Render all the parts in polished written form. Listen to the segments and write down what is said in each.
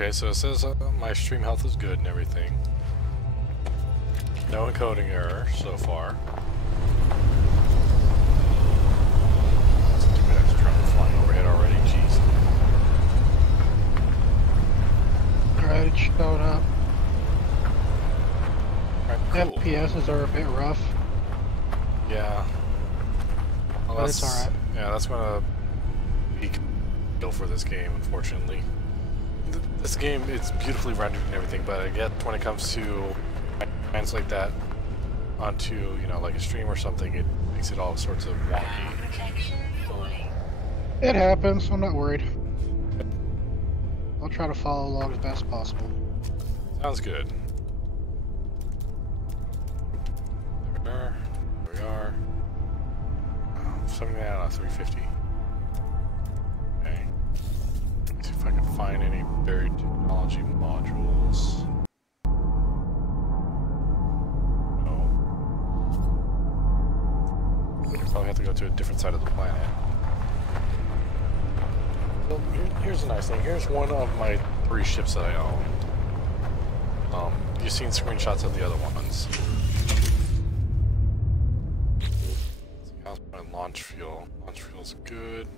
Okay, so it says my stream health is good and everything. No encoding error so far. Stupid ass drone flying overhead already, jeez. Alright, it's showing up. Alright, cool. FPSs are a bit rough. Yeah. Well, But it's alright. Yeah, that's gonna be deal for this game, unfortunately. This game, it's beautifully rendered and everything, but I get when it comes to translate that onto, you know, like a stream or something, it makes it all sorts of wonky. It happens, I'm not worried. I'll try to follow along as best possible. Sounds good. There we are. 79 out of 350. Okay. Let's see if I can find any buried technology modules. No. Probably have to go to a different side of the planet. So here's a nice thing. Here's one of my 3 ships that I own. You've seen screenshots of the other ones. How's my launch fuel? Launch fuel's good.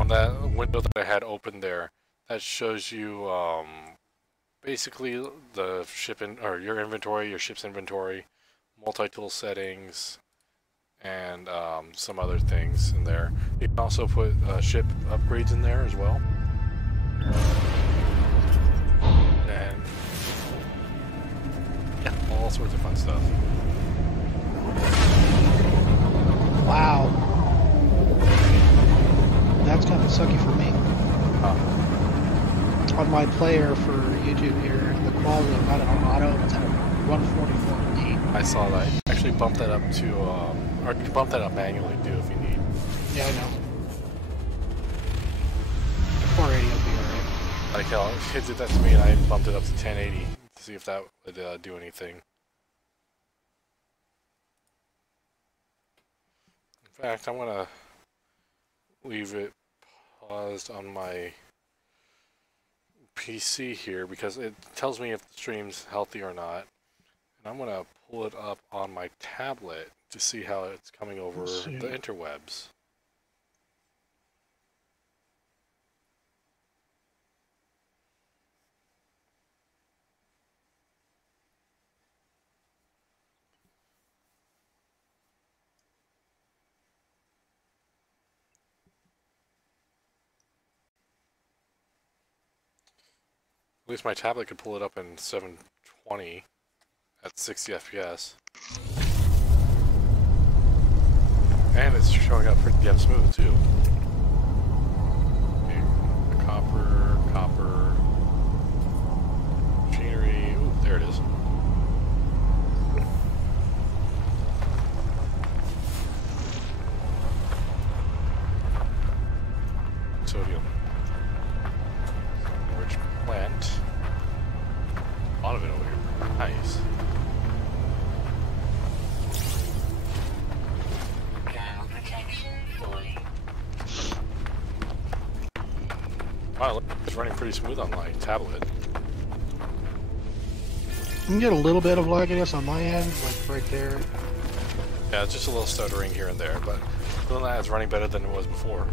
On that window that I had open there, that shows you basically the ship or your inventory, your ship's inventory, multi-tool settings, and some other things in there. You can also put ship upgrades in there as well. And yeah, all sorts of fun stuff. Wow. That's kind of sucky for me. On my player for YouTube here, the quality of it on auto is at 144.8. I saw that. Actually bump that up to, or you can bump that up manually too if you need. Yeah, I know. 480 will be alright. Like how it did that to me and I bumped it up to 1080 to see if that would do anything. In fact, I'm gonna leave it paused on my PC here because it tells me if the stream's healthy or not. And I'm gonna pull it up on my tablet to see how it's coming over the interwebs. At least my tablet could pull it up in 720 at 60 FPS. And it's showing up pretty damn smooth too. Okay, copper, machinery, ooh, there it is. Sodium. Rich plant. A lot of it over here. Nice. Wow, it's running pretty smooth on my tablet. You can get a little bit of lagginess on my end, like right there. Yeah, it's just a little stuttering here and there, but other than that, it's running better than it was before.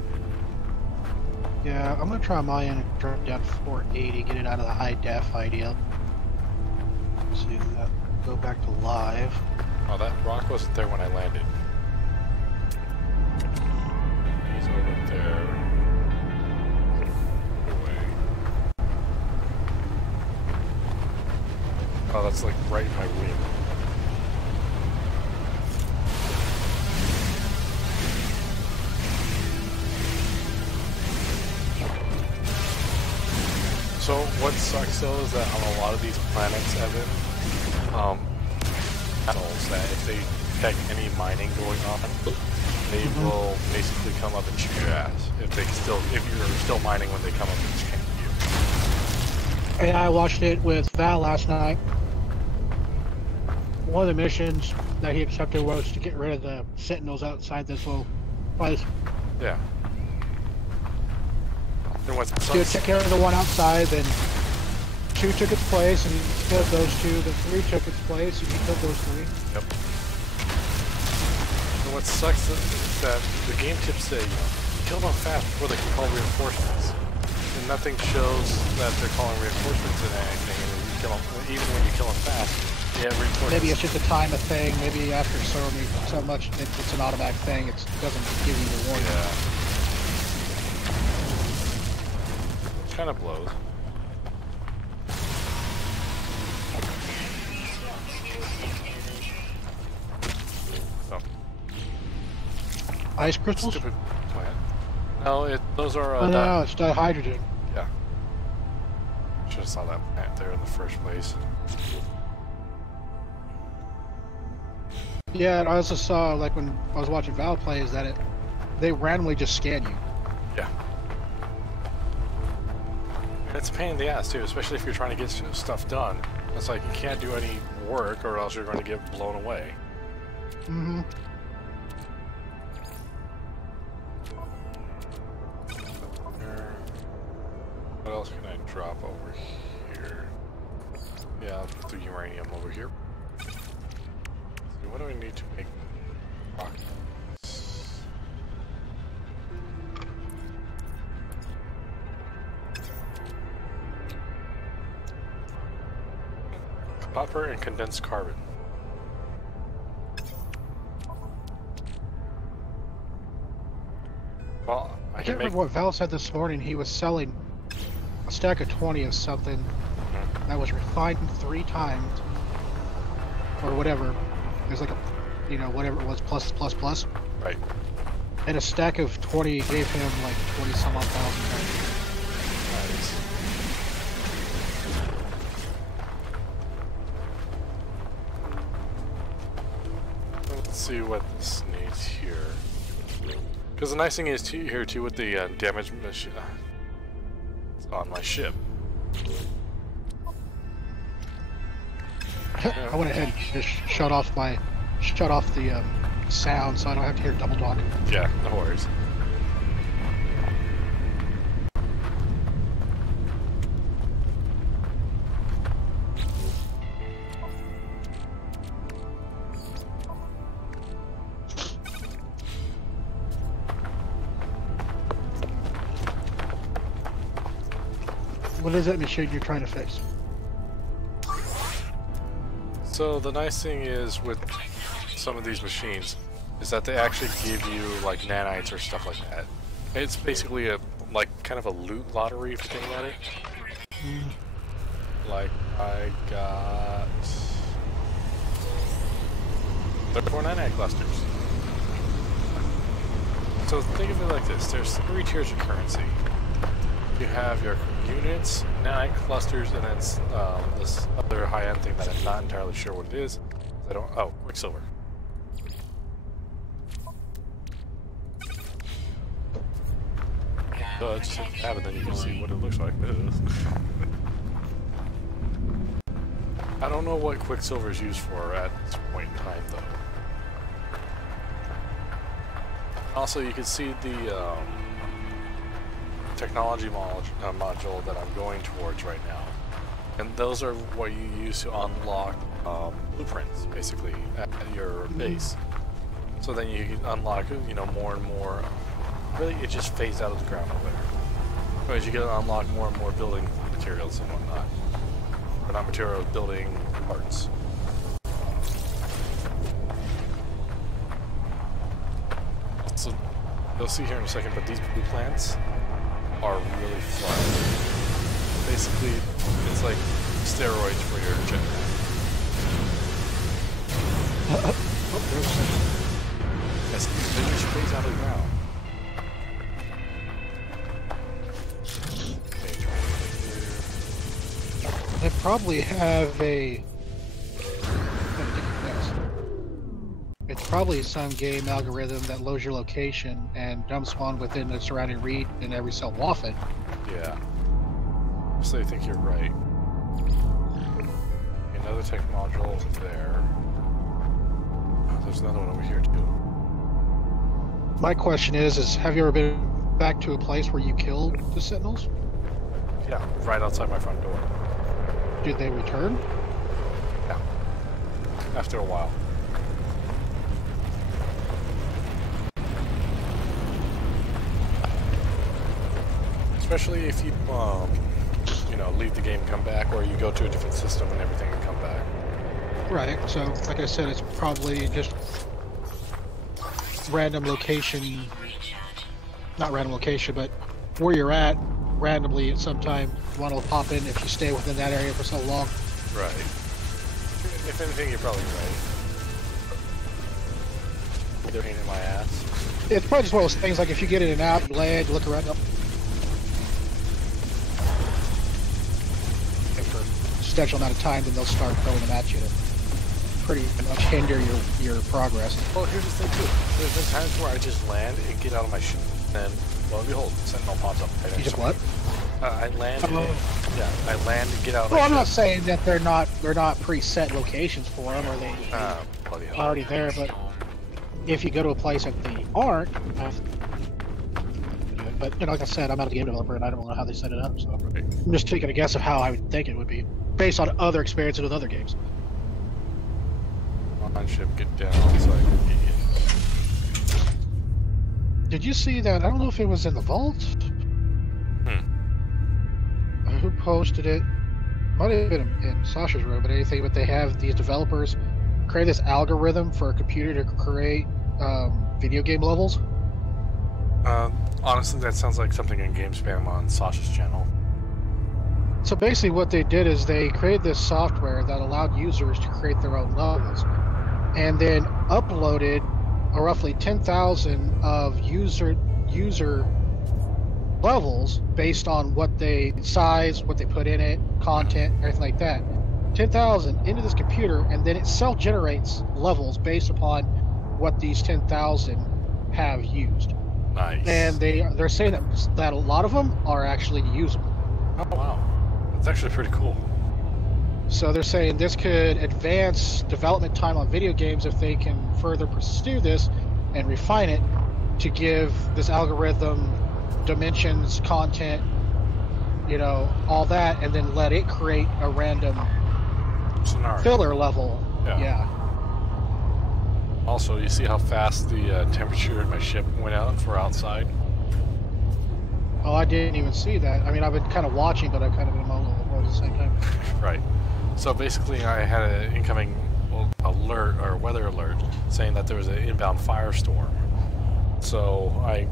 Yeah, I'm gonna try my end and drop down to 480, get it out of the high def idea. See if that go back to live. Oh, that rock wasn't there when I landed. He's over there. Away. Oh, that's like right in my wing. So what sucks though is that on a lot of these planets, Evan, battles that if they detect any mining going on, they will basically come up and shoot your ass if you're still mining when they come up and scan you. And I watched it with Val last night. One of the missions that he accepted was to get rid of the sentinels outside this little place. Yeah. And what's So took care of the one outside, then 2 took its place, and he killed those 2. Then 3 took its place, and he killed those 3. Yep. And what sucks is that the game tips say, kill them fast before they can call reinforcements. And nothing shows that they're calling reinforcements in anything, and when you kill them, even when you kill them fast, you have reinforcements. Maybe it's just a time of thing. Maybe after so much, it's an automatic thing. It doesn't give you the warning. Yeah. Which kind of blows. Ice crystals? Stupid plant. No, those are. No, it's dihydrogen. Yeah. Should have saw that plant there in the first place. Yeah, and I also saw, like, when I was watching Val play, is that they randomly just scan you. Yeah. And it's a pain in the ass, too, especially if you're trying to get stuff done. It's like you can't do any work or else you're going to get blown away. Mm-hmm. What else can I drop over here? Yeah, I'll put the uranium over here. So what do we need to make rockets? Copper and condensed carbon. Well, I can't remember what Val said this morning. He was selling a stack of 20 of something that was refined 3 times, or whatever. There's like a, whatever it was, plus. Right. And a stack of 20 gave him like 20 some odd thousand. Nice. Let's see what this needs here. Because the nice thing is here too with the damage machine on my ship. I went ahead and just shut off the sound so I don't have to hear double talk. Yeah, no worries. What is that machine you're trying to fix? So the nice thing is with some of these machines is that they actually give you like nanites or stuff like that. It's basically kind of a loot lottery if you think about it. Like I got 34 nanite clusters. So think of it like this: there's 3 tiers of currency. You have your units, nanite clusters, and then this other high-end thing that I'm not entirely sure what it is. Oh, Quicksilver. So just hit tab and then you can see what it looks like. I don't know what Quicksilver is used for at this point in time, though. Also, you can see the technology module that I'm going towards right now, and those are what you use to unlock blueprints, basically, at your base. So then you can unlock, more and more. Really, it just fades out of the ground over there. Anyways, you get to unlock more and more building materials and whatnot. Or not materials, building parts. So you'll see here in a second, but these blue plants are really fun. Basically, it's like steroids for your jetpack. Yes, they just phase out of the ground. They probably have a. It probably some game algorithm that loads your location and dumps spawn within the surrounding region every so often. Yeah. So I think you're right. Another tech module over there. Oh, there's another one over here too. My question is have you ever been back to a place where you killed the Sentinels? Yeah, right outside my front door. Did they return? Yeah. After a while. Especially if you, you know, leave the game and come back, or you go to a different system and everything and come back. Right, so like I said, it's probably just random location, not random location, but where you're at randomly at some time, one will pop in if you stay within that area for so long. Right. If anything, you're probably right. They're pain in my ass. It's probably just one of those things, like if you get in and out, you land, you look around, and for a substantial amount of time, then they'll start throwing them at you to pretty much hinder your progress. Well, here's the thing too. There's been times where I just land and get out of my ship, and lo and behold, Sentinel pops up. You just what? I land. Yeah, I land and get out. Of Well, my I'm ship. not saying that they're not preset locations for them, or they Bloody hell. already there, but if you go to a place that they aren't, but you know, like I said, I'm not a game developer and I don't know how they set it up, so Right. I'm just taking a guess of how I would think it would be based on other experiences with other games. On ship, get down so I can get in. Did you see that? I don't know if it was in the vault. Who posted it? Might have been in Sasha's room, but anything. But they have these developers create this algorithm for a computer to create video game levels. Honestly, that sounds like something in Game Spam on Sasha's channel. So basically what they did is they created this software that allowed users to create their own levels and then uploaded roughly 10,000 of user levels based on what they size, what they put in it, content, everything like that. 10,000 into this computer, and then it self-generates levels based upon what these 10,000 have used. Nice. And they're saying that a lot of them are actually usable. Oh wow, that's actually pretty cool. So they're saying this could advance development time on video games if they can further pursue this and refine it to give this algorithm dimensions, content, you know, all that, and then let it create a random Scenario. filler level. Yeah. Also, you see how fast the temperature in my ship went out for outside? Oh, I didn't even see that. I mean, I've been kind of watching, but I've kind of been among the world at the same time. Right. So basically, I had an incoming alert or weather alert saying that there was an inbound firestorm. So I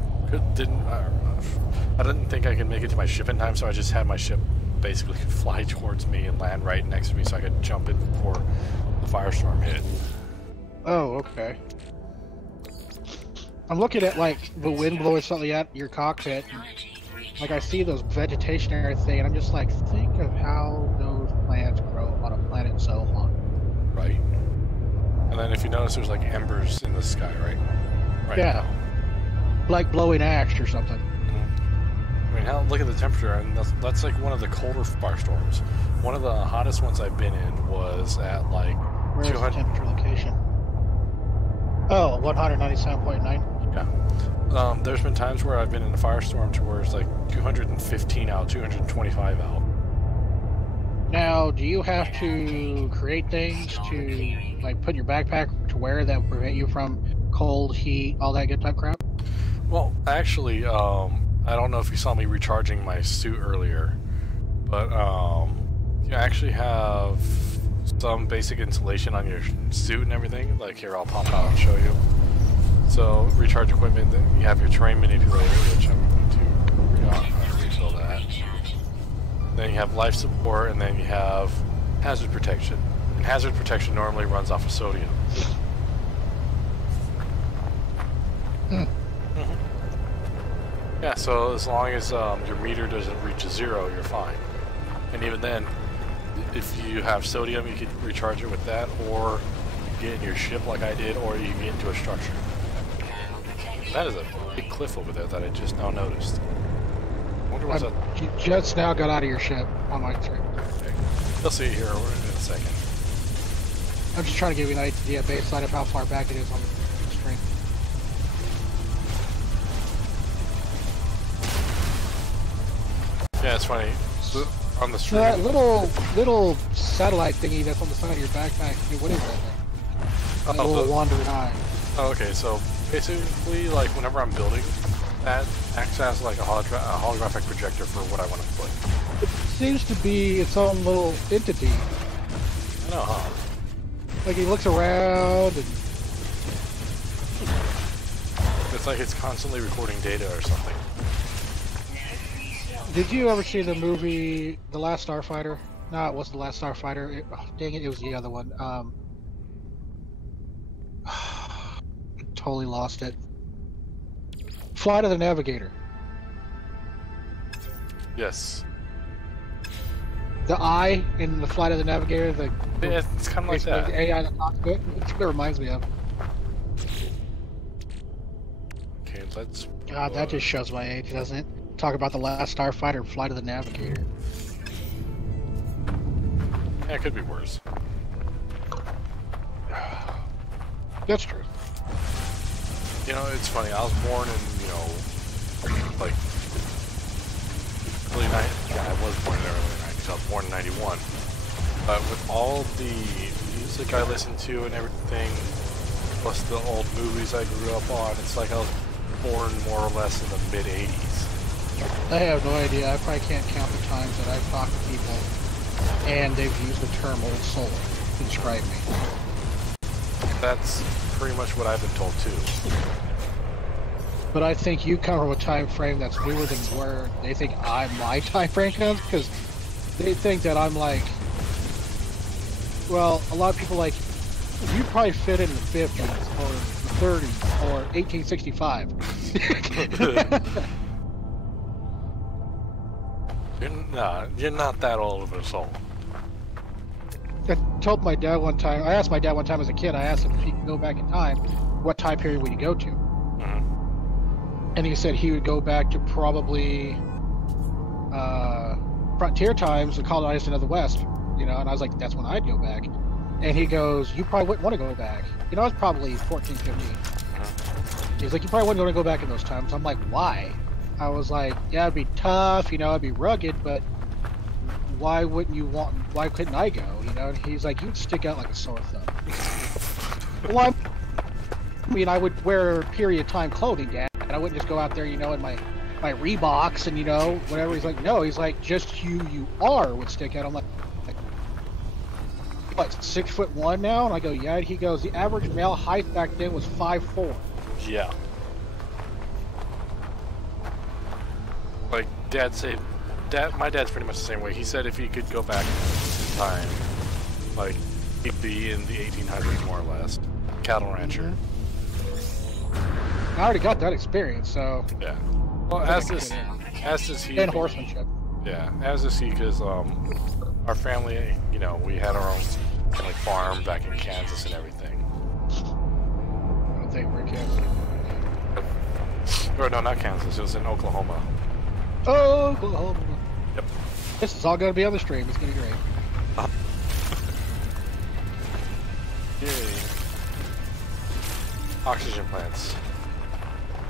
didn't think I could make it to my ship in time, so I just had my ship basically fly towards me and land right next to me so I could jump in before the firestorm hit. Oh, okay. I'm looking at, like, the wind blowing something at your cockpit. Like, I see those vegetation and everything, and I'm just like, think of how those plants grow on a planet so hot. Right. And then if you notice, there's like embers in the sky, right? Right. Yeah. Like blowing ash or something. I mean, look at the temperature, and that's like one of the colder firestorms. One of the hottest ones I've been in was at like Where's the temperature location? Oh, 197.9. Yeah. There's been times where I've been in a firestorm to where it's like 215 out, 225 out. Now, do you have to create things to, like, put in your backpack to wear that will prevent you from cold, heat, all that good type crap? Well, actually, I don't know if you saw me recharging my suit earlier, but you actually have some basic insulation on your suit and everything. Like here, I'll pop out and show you. So recharge equipment, then you have your terrain manipulator, which I'm going to refill that. Then you have life support, and then you have hazard protection. And hazard protection normally runs off of sodium. Yeah, so as long as your meter doesn't reach a 0, you're fine. And even then, if you have sodium, you can recharge it with that, or get in your ship like I did, or you get into a structure. That is a big cliff over there that I just now noticed. I wonder what's up. You just now got out of your ship on my screen. Okay. You'll see it here in a second. I'm just trying to give you an idea baseline of how far back it is on the screen. Yeah, it's funny. On the So stream. that little satellite thingy that's on the side of your backpack, what is that thing? That little wandering eye. Oh, okay, so basically, like, whenever I'm building, that acts as like a holographic projector for what I want to put. It seems to be its own little entity. I know, huh? Like he looks around and... It's like it's constantly recording data or something. Did you ever see the movie The Last Starfighter? No, it wasn't The Last Starfighter. Dang it, it was the other one. Totally lost it. Flight of the Navigator. Yes. The eye in the Flight of the Navigator, Yeah, it's kind of like that. The AI that talks to it. That's what it reminds me of. Okay, let's... God, that just shows my age, doesn't it? Talk about The Last Starfighter, Flight of the Navigator. Yeah, it could be worse. That's true. You know, it's funny, I was born in, you know, like, early 90s. Yeah, I was born in the early 90s. I was born in 91. But with all the music I listened to and everything, plus the old movies I grew up on, it's like I was born more or less in the mid-80s. I have no idea. I probably can't count the times that I've talked to people and they've used the term old soul to describe me. That's pretty much what I've been told too. But I think you come from a time frame that's newer than where they think my time frame comes, because they think that I'm like, well, a lot of people like, you probably fit in the 50s or the 30s or 1865. You're not that old of a soul. I told my dad one time, I asked my dad one time as a kid, I asked him if he could go back in time, what time period would he go to? Mm-hmm. And he said he would go back to probably frontier times, the colonization of the West, you know, and I was like, that's when I'd go back. And he goes, you probably wouldn't want to go back. You know, I was probably 14, 15. Mm-hmm. He's like, you probably wouldn't want to go back in those times. I'm like, why? I was like, yeah, it'd be tough, you know, it'd be rugged, but why couldn't I go, you know? And he's like, you'd stick out like a sore thumb. Well, I mean, I would wear period time clothing, Dad, and I wouldn't just go out there, you know, in my Reeboks and, you know, whatever. He's like, no, he's like, just who you are would stick out. I'm like, what, 6'1" now? And I go, yeah. And he goes, the average male height back then was 5'4". Yeah. Like my dad's pretty much the same way. He said if he could go back in time, like he'd be in the 1800s more or less, cattle rancher. I already got that experience, so yeah. Well, as does he. And horsemanship. Yeah, as does he, because our family, you know, we had our own like farm back in Kansas and everything. I don't think we're Kansas. Or no, not Kansas. It was in Oklahoma. Oh, Oklahoma. Yep. This is all going to be on the stream. It's going to be great. Yay. Oxygen plants.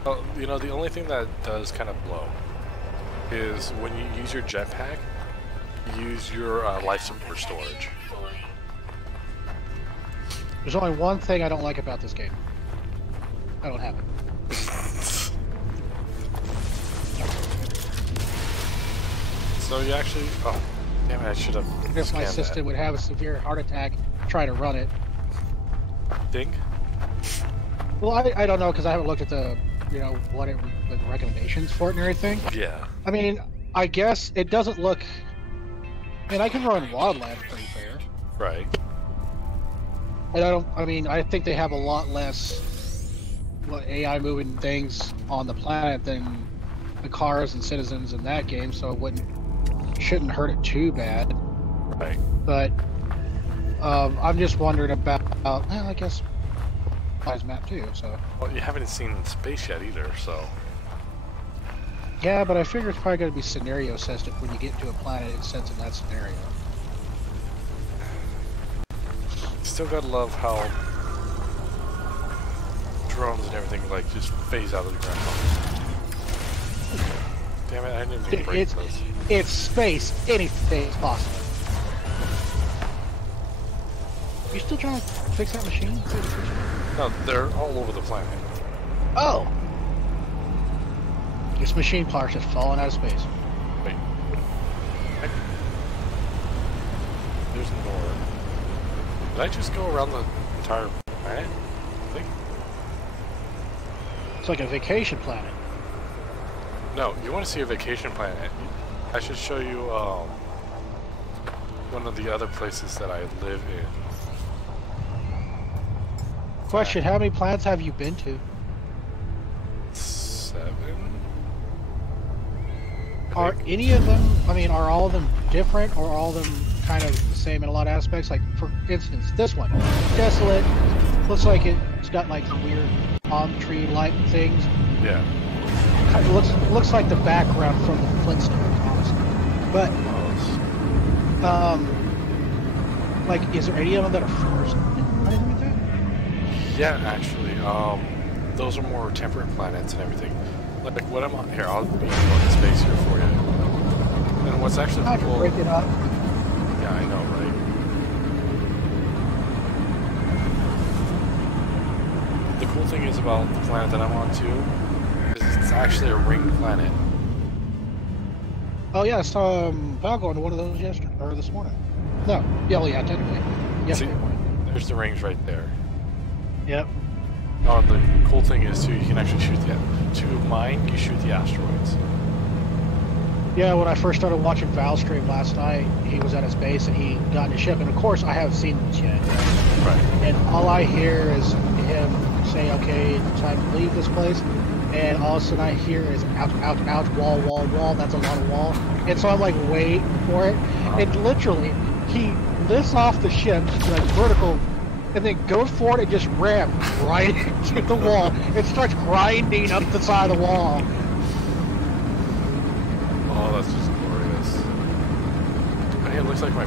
Oh, you know, the only thing that does kind of blow is when you use your jetpack, you use your life support storage. There's only one thing I don't like about this game. I don't have it. So you actually... Oh, damn it, I should have... I guess my assistant would have a severe heart attack trying to run it. Think? Well, I don't know, because I haven't looked at the, you know, the recommendations for it and everything. Yeah. I mean, I guess it doesn't look... I mean, I can run Wildlands pretty fair. Right. And I think they have a lot less AI moving things on the planet than the cars and citizens in that game, so it shouldn't hurt it too bad. Right. But I'm just wondering about well, I guess size map too. So. Well, you haven't seen space yet either, so. Yeah, but I figure it's probably going to be scenario system when you get to a planet it sets in that scenario. Still gotta love how drones and everything like just phase out of the ground. Damn it! I didn't even break those. It's space. Anything is possible. You still trying to fix that machine? No, they're all over the planet. Oh. This machine part's just falling out of space. Wait. There's more. Did I just go around the entire planet? I think. It's like a vacation planet. No, you want to see a vacation planet? I should show you one of the other places that I live in. Question: how many planets have you been to? 7. Are any of them? I mean, are all of them different, or are all of them kind of the same in a lot of aspects? Like, for instance, this one, desolate. Looks like it's got like weird palm tree-like things. Yeah. Kind of looks like the background from the Flintstones, honestly. But like, is there any of them that are frozen or anything like that? Yeah, actually, those are more temperate planets and everything. Like what I'm on here, I'll be in space here for you. And what's actually cool? Break it up. Yeah, I know, right? The cool thing is about the planet that I'm on too, is it's actually a ring planet. Oh yeah, I saw Val going to one of those yesterday or this morning. No, yeah, technically yesterday morning. There's the rings right there. Yep. Oh, the cool thing is too, you can actually shoot to mine, you shoot the asteroids. Yeah, when I first started watching Val's stream last night, he was at his base and he got in his ship, and of course I haven't seen this yet. Right. And all I hear is him say, "Okay, time to leave this place," and all of a sudden I hear is "ouch, ouch, ouch, wall, wall, wall." That's a lot of wall, and so I'm like, wait for it, and literally he lifts off the ship like vertical. And then goes for it and just rams right into the wall and starts grinding up the side of the wall. Oh, that's just glorious. Hey, it looks like my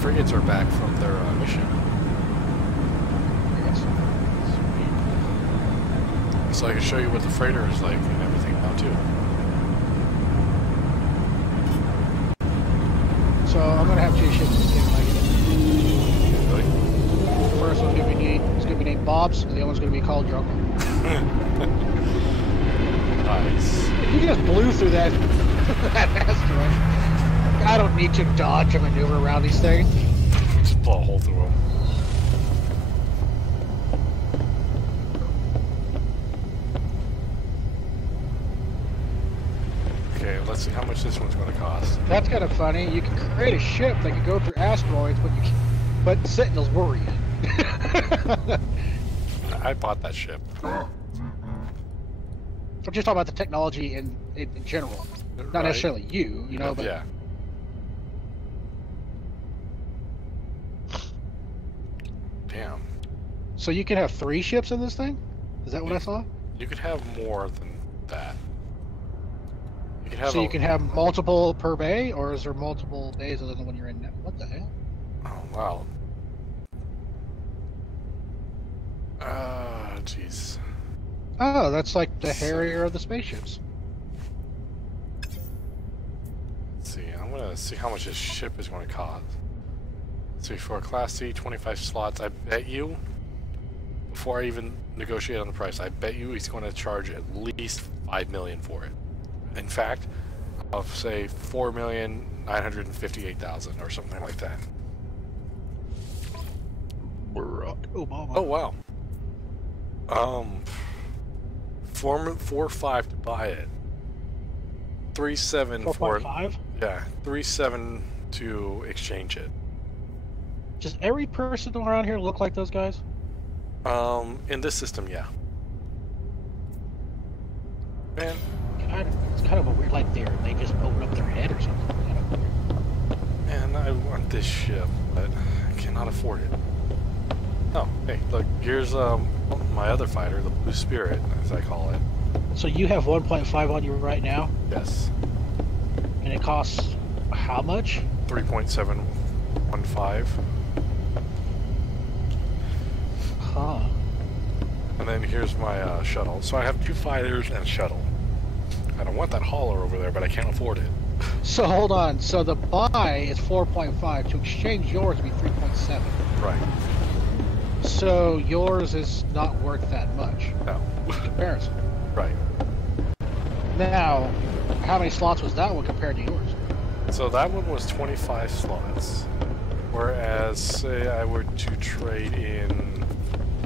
frigates are back from their mission. Yes. Sweet. So I can show you what the freighter is like and everything now too. So I'm gonna have 2 ships in this game when I get it. Really? The first one's gonna be named Bob's, and the other one's gonna be called Drunk. Nice. You just blew through that that asteroid. I don't need to dodge and maneuver around these things. Just blow a hole through them. Okay, let's see how much this one's going to cost. That's kind of funny. You can create a ship that can go through asteroids, but Sentinels worry you. I bought that ship. I'm just talking about the technology in general. Not Right. necessarily you know, but... Yeah. Damn. So you can have 3 ships in this thing? Is that what I saw? You could have more than that. You could have So you can have multiple per bay, or is there multiple bays other than the one you're in now? What the hell? Oh, wow. Jeez. Oh, that's like the Harrier of the spaceships. Let's see, I'm gonna see how much this ship is going to cost. Let's see, for a Class C, 25 slots, I bet you, before I even negotiate on the price, I bet you he's going to charge at least $5 million for it. In fact, I'll say $4,958,000 or something like that. Obama. Oh wow. 4.5 to buy it. 3.7 for 4.5? Yeah, 3.7 to exchange it. Does every person around here look like those guys? In this system, yeah. Man, It's kind of a weird, like they just open up their head or something. Kind of weird. man, I want this ship, but I cannot afford it. Oh, hey, look, here's my other fighter, the Blue Spirit, as I call it. So you have 1.5 on you right now, Yes. and it costs how much? 3.715. Huh. And then here's my shuttle. So I have 2 fighters and a shuttle. I don't want that hauler over there, but I can't afford it. So hold on. So the buy is 4.5. To exchange yours would be 3.7. Right. So yours is not worth that much. No. In comparison. Right. Now, how many slots was that one compared to yours? So that one was 25 slots. Whereas, say I were to trade in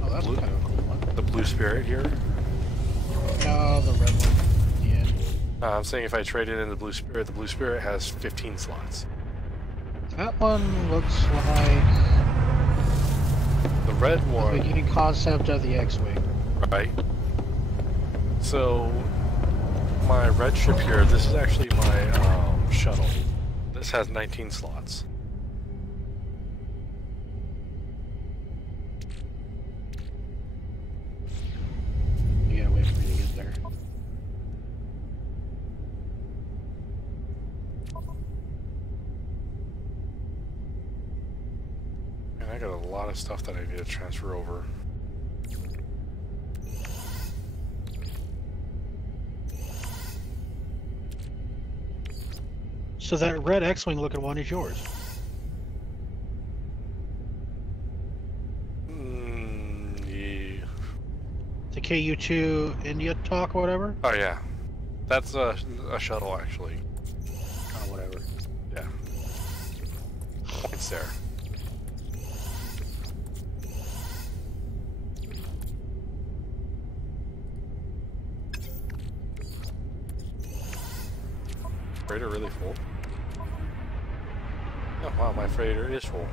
Oh, that's kind of a cool one. the Blue Spirit here. No, the red one. Yeah. I'm saying if I traded in the Blue Spirit has 15 slots. That one looks like The red the one, beginning concept of the X-Wing. right? So, my red ship here, this is actually my shuttle. This has 19 slots. You gotta wait for me to get there. And I got a lot of stuff that I need to transfer over. So that red X-Wing looking one is yours. Yeah. The KU-2 India talk or whatever? Oh yeah, that's a shuttle actually. Kind of whatever. Yeah, points there. Freighter really full? Oh wow, my freighter is full.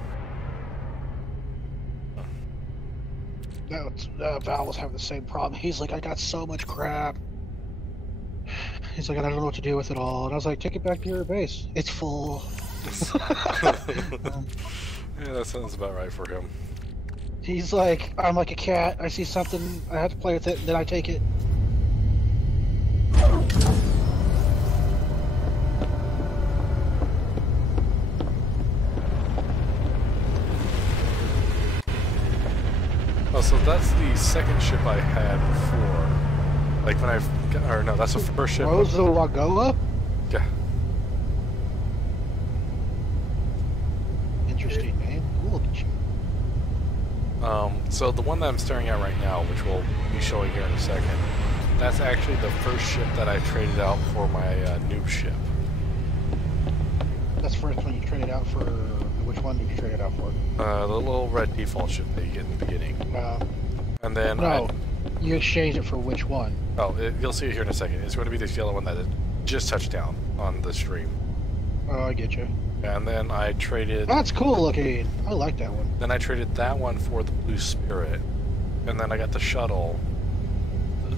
No, Val was having the same problem. He's like, I got so much crap. He's like, I don't know what to do with it all. And I was like, take it back to your base. It's full. Yeah, that sounds about right for him. He's like, I'm like a cat. I see something, I have to play with it, and then I take it. Oh, so that's the second ship I had before. Like when or no, that's the first ship. Rose the Lagoa? Yeah. Interesting name. Cool. So the one that I'm staring at right now, which we'll be showing here in a second, that's actually the first ship that I traded out for my noob ship. That's the first one you traded out for. Which one did you trade it out for? The little red default ship that you get in the beginning. And then no, you exchanged it for which one? You'll see it here in a second. It's going to be this yellow one that just touched down on the stream. Oh, I get you. And then I traded... That's cool looking. I like that one. Then I traded that one for the Blue Spirit. And then I got the shuttle.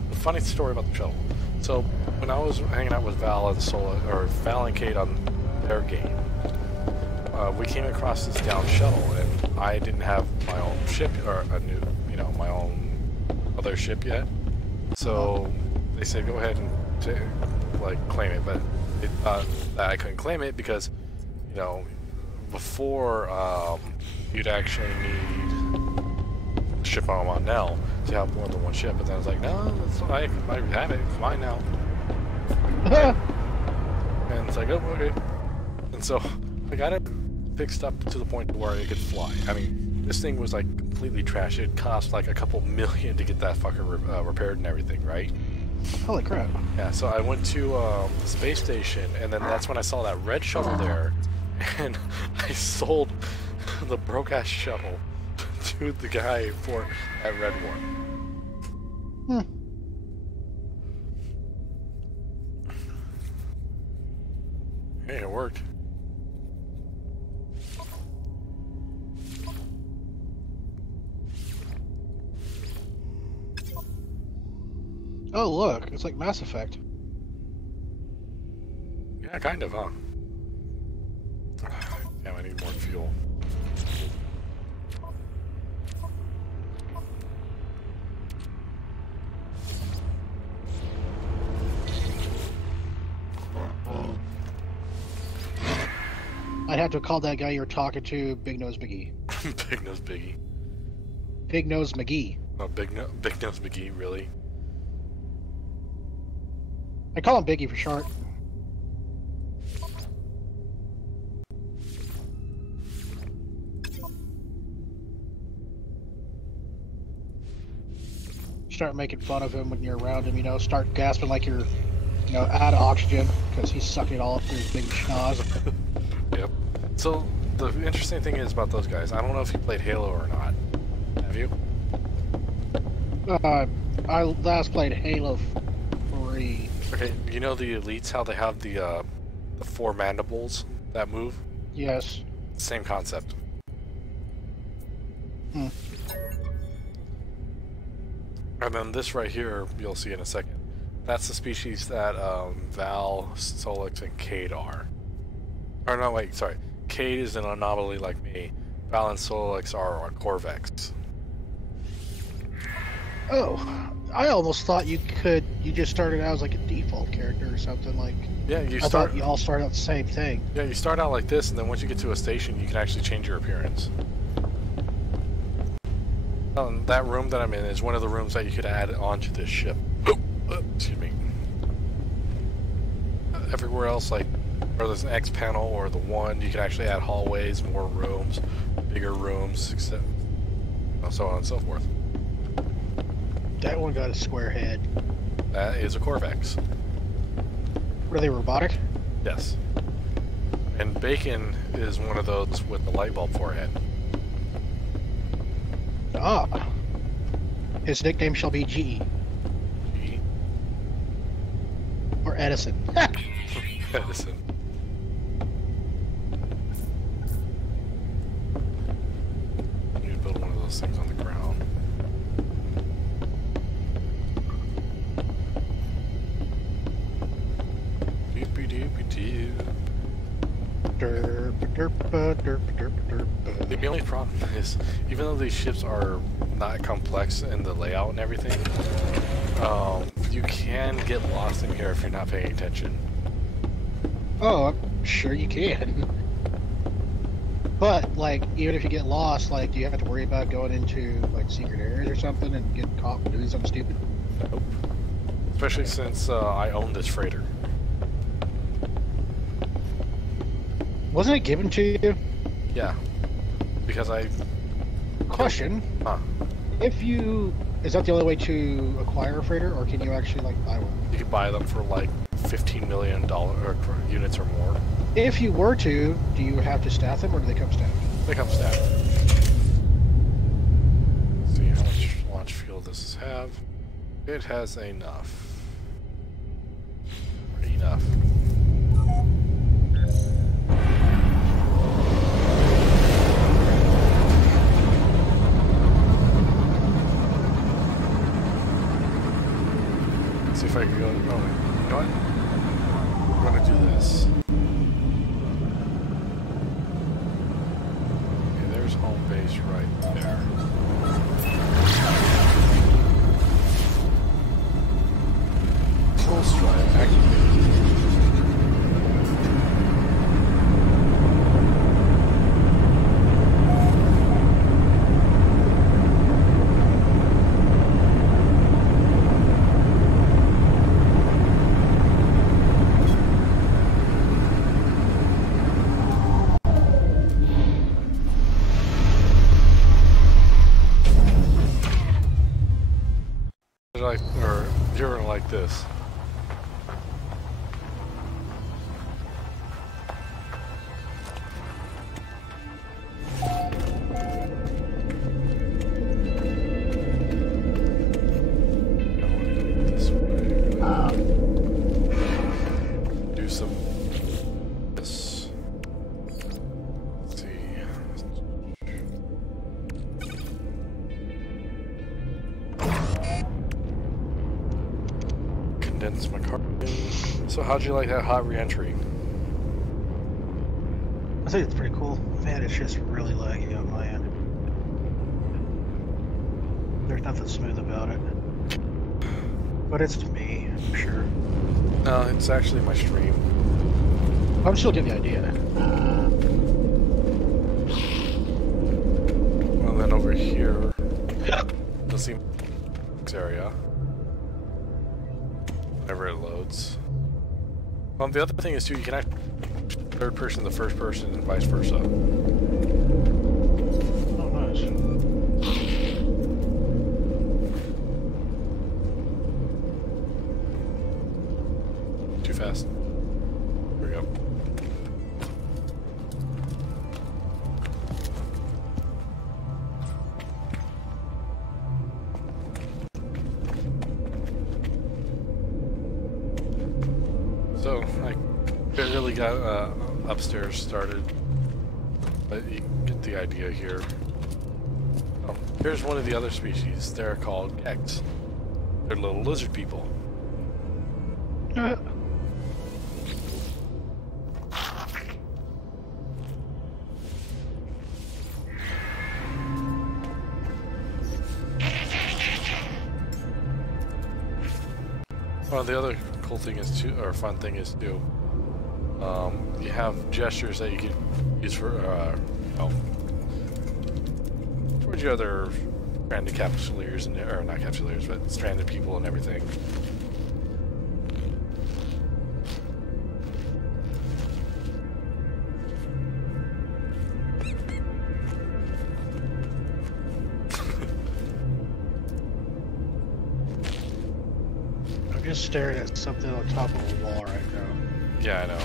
The funny story about the shuttle. So, when I was hanging out with Val and Val and Kate on their game, we came across this down shuttle, and I didn't have my own ship, or my own other ship yet. So they said, go ahead and claim it, but it thought that I couldn't claim it because, before you'd actually need the ship I'm on now to have more than one ship. But then I was like, no, I have it. It's mine now. And it's like, oh, okay. And so I got it fixed up to the point where it could fly. I mean, this thing was like completely trash. It cost like a couple million to get that fucker repaired and everything, right? Holy crap. Yeah, so I went to the space station, and then that's when I saw that red shuttle there, and I sold the broke-ass shuttle to the guy for that red one. Hey, it worked. Oh, look, it's like Mass Effect. Yeah, kind of, huh? Damn, I need more fuel. I'd have to call that guy you're talking to Big Nose McGee. Big Nose Biggie. Big Nose McGee. Oh, Big Nose McGee, really? I call him Biggie for short. Start making fun of him when you're around him, you know, start gasping like you're, you know, out of oxygen because he's sucking it all up through his big schnoz. Yep. So, the interesting thing is about those guys, I don't know if you played Halo or not. Have you? I last played Halo 3. Okay, you know the elites, how they have the 4 mandibles that move? Yes. Same concept. Hmm. And then this right here, you'll see in a second. That's the species that Val, Solix, and Cade are. Or no, wait, sorry. Cade is an anomaly like me. Val and Solix are Corvex. Oh, I almost thought you just started out as like a default character or something like. Yeah, I thought you all started out the same thing. Yeah, you start out like this, and then once you get to a station, you can actually change your appearance. That room that I'm in is one of the rooms that you could add onto this ship. Excuse me. Everywhere else, like, or there's an X panel or the one, you can actually add hallways, more rooms, bigger rooms, etc. So on and so forth. That one got a square head. That is a Corvex. What are they, robotic? Yes. And Bacon is one of those with the light bulb forehead. Ah. His nickname shall be GE. G? Or Edison. Edison. You need to build one of those things on the ground. Doopy doopy doo. Derp, derp, derp, derp, derp. The only problem is, even though these ships are not complex in the layout and everything, you can get lost in here if you're not paying attention. Oh, I'm sure you can. But, like, even if you get lost, like, do you have to worry about going into, like, secret areas or something and getting caught doing something stupid? Nope. Especially since I own this freighter. Wasn't it given to you? Yeah. Because I... Question. Huh. If you... Is that the only way to acquire a freighter, or can you actually, like, buy one? You can buy them for, like, $15 million units or more. If you were to, do you have to staff them, or do they come staffed? They come stacked. Let's see how much launch fuel does this have. It has enough. Enough. Let's see if I can go. Oh, wait. You know what? We're gonna do this. Okay, there's home base right there. Full strike activated. Like, or you're gonna like this. This way. Do some this. Let's see. Condense my carbon. So how'd you like that hot re-entry? I think it's pretty cool. Man, it's just really laggy on my end. There's nothing smooth about it. But it's me, I'm sure. No, it's actually my stream. I'm still getting the idea. here, you'll see this area. Whenever it loads. The other thing is too, you can actually third person to first person and vice versa. Oh, nice. Too fast. Here we go. So, I barely got upstairs started, but you get the idea here. Oh, here's one of the other species. They're called gecks. They're little lizard people. Well, the other cool thing is too, or fun thing is too, you have gestures that you can use for, well, towards your other stranded capsuleers, and, or not capsuleers, but stranded people and everything. I'm just staring at something on top of a wall right now. Yeah, I know.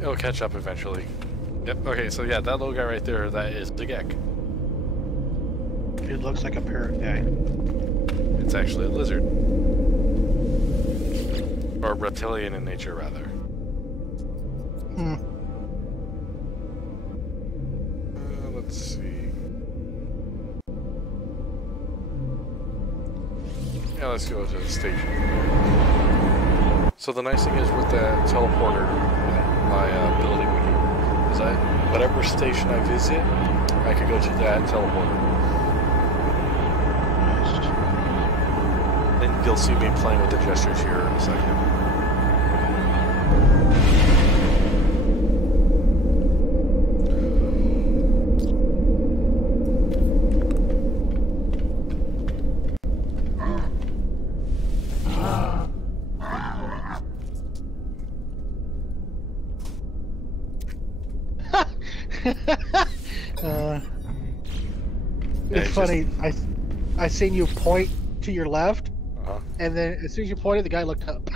It'll catch up eventually. Yep, okay, so yeah, that little guy right there, that is the geck. It looks like a parrot guy. It's actually a lizard. Or reptilian in nature, rather. Hmm. Let's see. Yeah, let's go to the station. So the nice thing is with that teleporter in my building is that whatever station I visit, I could go to that teleporter. And you'll see me playing with the gestures here in a second. It's funny. I seen you point to your left, and then as soon as you pointed, the guy looked up.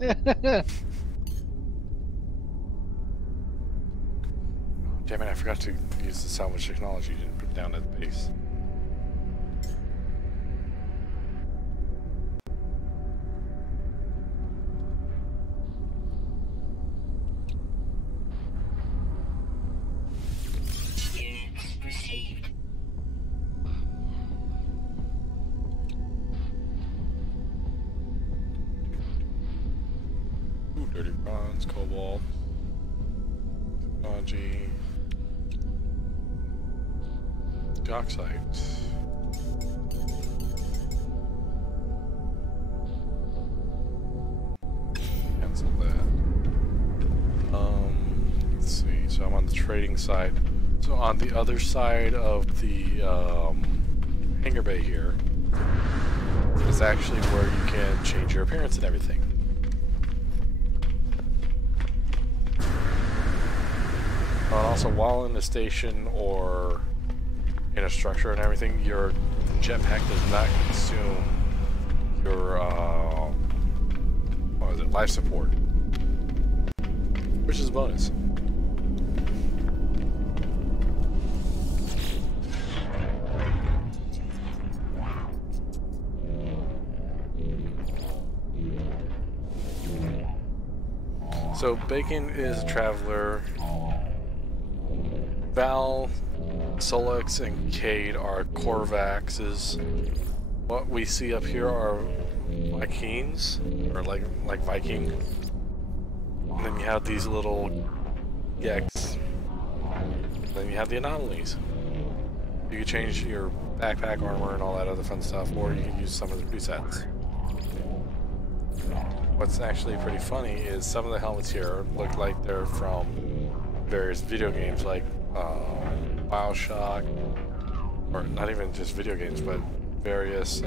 Damn it! I forgot to use the salvage technology to put down at the base. Dirty bronze, cobalt, technology, oxide. Cancel that. Let's see. So I'm on the trading side. So on the other side of the hangar bay here is actually where you can change your appearance and everything. Also, while in the station or in a structure and everything, your jetpack does not consume your what is it, life support, which is a bonus. So Bacon is a traveler. Val, Solex, and Cade are Korvaxes. What we see up here are Vikings, or like Viking. And then you have these little Geks. Then you have the anomalies. You can change your backpack armor and all that other fun stuff, or you can use some of the presets. What's actually pretty funny is some of the helmets here look like they're from various video games, like BioShock, or not even just video games, but various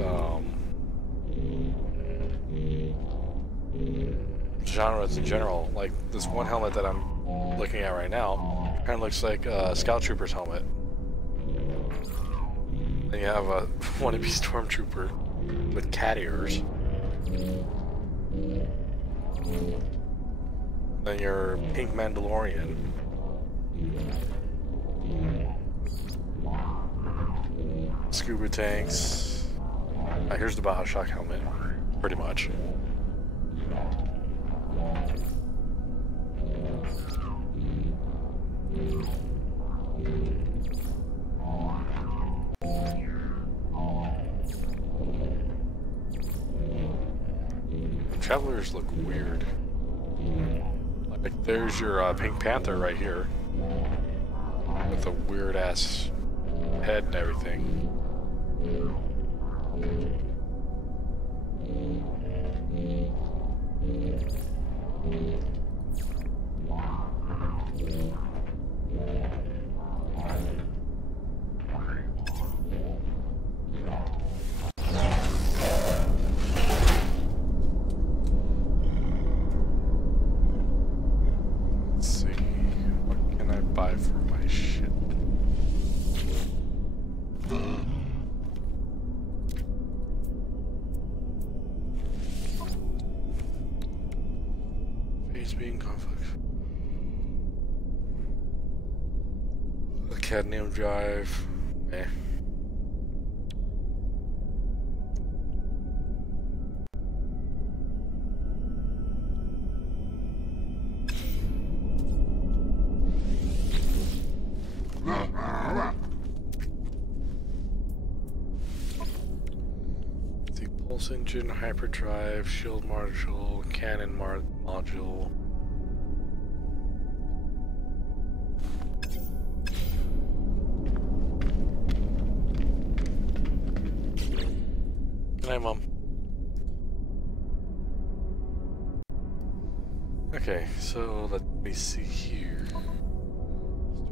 genres in general. Like this one helmet that I'm looking at right now kind of looks like a Scout Trooper's helmet. Then you have a wannabe Stormtrooper with cat ears. Then your pink Mandalorian. Scuba tanks. Here's the BioShock helmet, pretty much. Travelers look weird. Like there's your Pink Panther right here, with a weird ass head and everything. Being conflict. A cadmium drive. Meh. The pulse engine, hyperdrive, shield module, cannon module. Good night, Mom. Okay, so let me see here.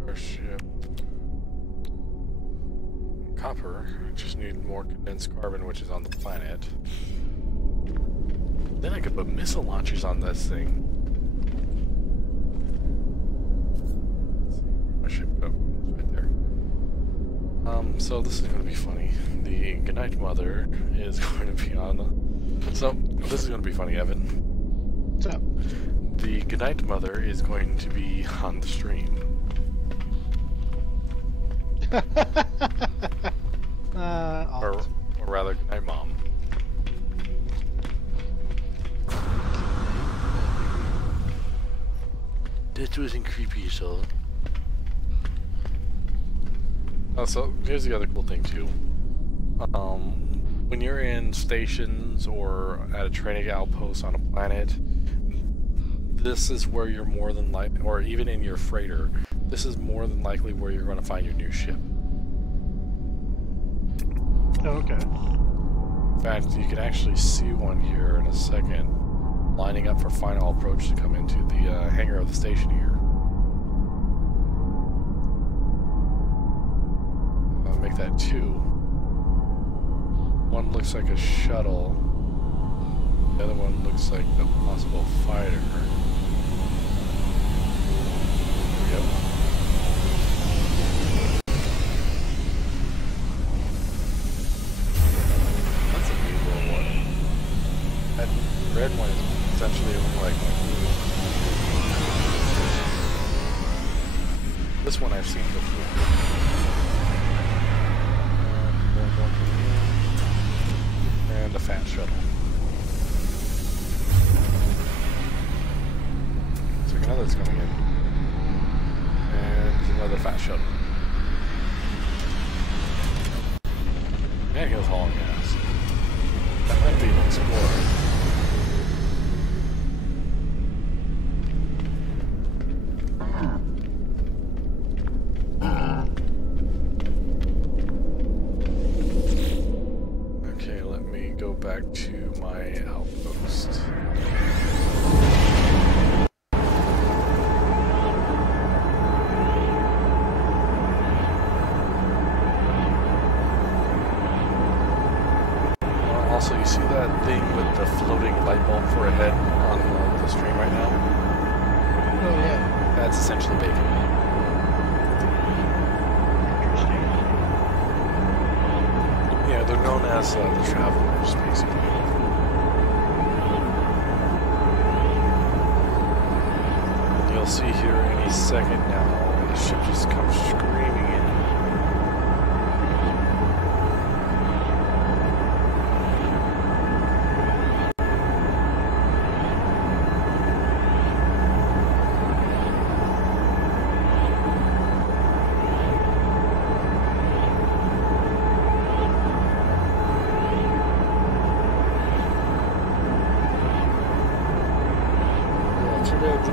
Starship. Copper. Just need more condensed carbon, which is on the planet. Then I could put missile launchers on this thing. My ship right there. So this is going to be funny. The Goodnight Mother is going to be on the... So, this is going to be funny, Evan. What's up? The Goodnight Mother is going to be on the stream. Or rather, Goodnight Mom. That wasn't creepy, so... Oh, so here's the other cool thing too. When you're in stations or at a training outpost on a planet, this is where you're more than likely, or even in your freighter, this is more than likely where you're going to find your new ship. Oh, okay. In fact, you can actually see one here in a second, lining up for final approach to come into the hangar of the station here. Make that 2. One looks like a shuttle. The other one looks like a possible fighter. Yep. That's a neat little one. That red one is essentially like... This one I've seen before. And a fat shuttle. So another's coming in. And another fat shuttle. And he was hauling gas. That might be an explorer. Back to my outpost. Also, you see that thing with the floating light bulb for a head on the stream right now? Oh yeah. That's essentially bacon. Interesting. Yeah, they're known as the travelers, basically. You'll see here any second now, the ship just comes screaming in.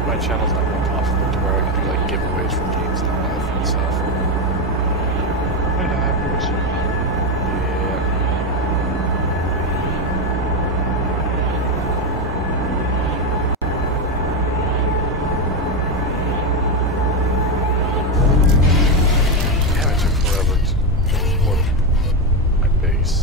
My channel's not real popular to where I can do like giveaways from games and live and stuff. I know, afterwards. Yeah. Damn, it took forever to transport my base.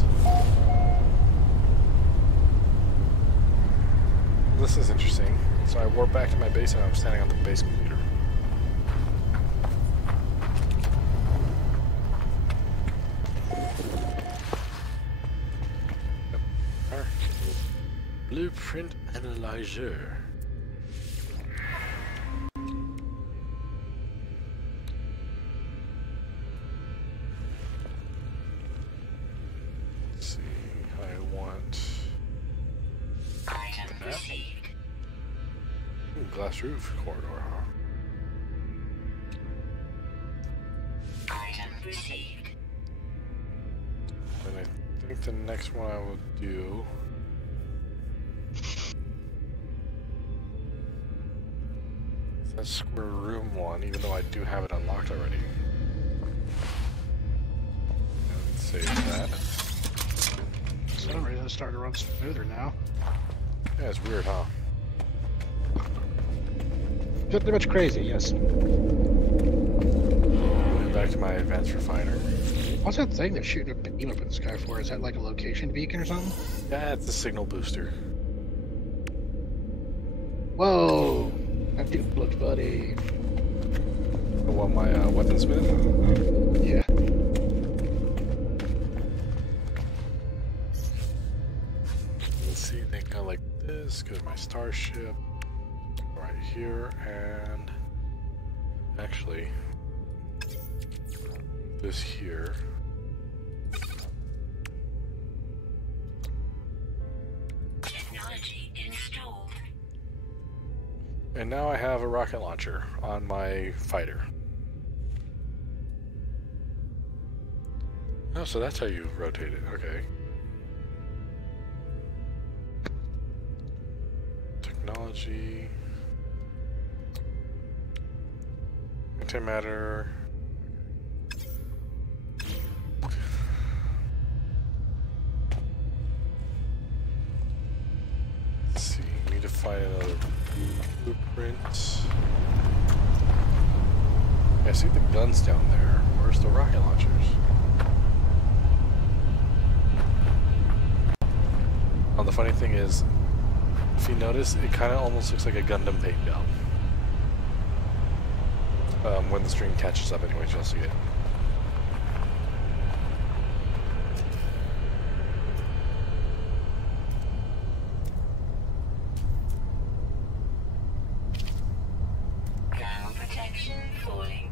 This is interesting. So I warped back to my base and I'm standing on the base computer. Blueprint Analyzer. Let's see, I want that. Ooh, glass roof corridor, huh? Item received. And I think the next one I will do is that square room one, even though I do have it unlocked already. And save that. For some reason it's starting to run smoother now. Yeah, it's weird, huh? Pretty much crazy, yes. Back to my advanced refiner. What's that thing they're shooting a beam up in the sky for? Is that like a location beacon or something? Yeah, it's a signal booster. Whoa! That dude looks buddy. The one, my weaponsmith? Yeah. Let's see, they go like this. Go to my starship. Right here, and actually, this here. Technology installed. And now I have a rocket launcher on my fighter. Oh, so that's how you rotate it. Okay. Technology. Antimatter. Let's see, need to find another blueprint. I see the guns down there. Where's the rocket launchers? Oh, the funny thing is, if you notice, it kind of almost looks like a Gundam paint job. When the stream catches up anyways, you'll see it. Ground protection falling.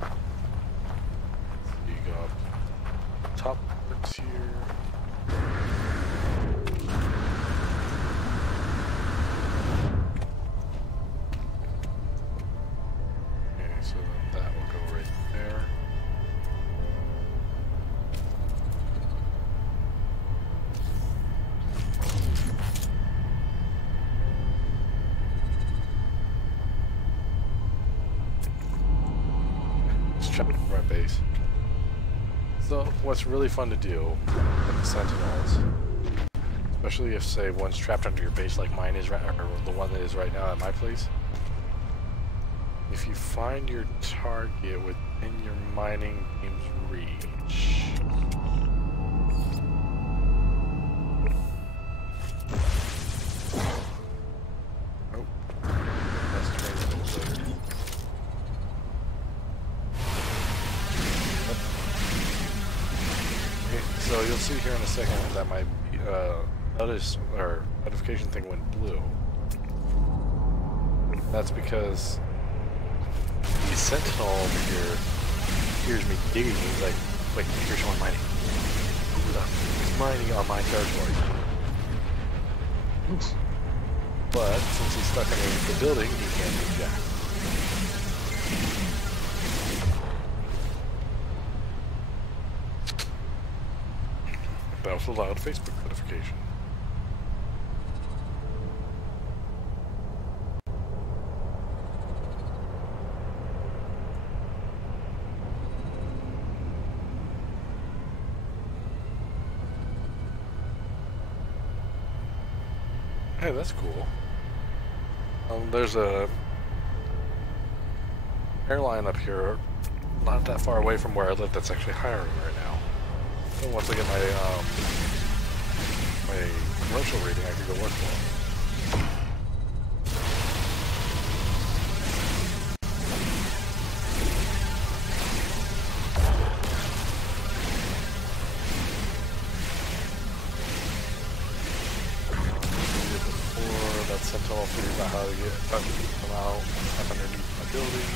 So you go up top parts here. So then that will go right there. Let's check our base. So what's really fun to do with the Sentinels, especially if, say, one's trapped under your base like mine is, or the one that is right now at my place, If you find your target within your mining beam's reach. Oh, that's translated. Okay, so you'll see here in a second that my notification thing went blue. That's because the sentinel over here hears me digging. He's like, wait, here's one mining. He's mining on my territory. Oops. But since he's stuck in the building, he can't do jack. That was a loud Facebook notification. Hey, that's cool. There's a airline up here, not that far away from where I live, that's actually hiring right now. And once I get my my commercial rating, I could go work for them. Sentinel figures out how to get come out up underneath my building.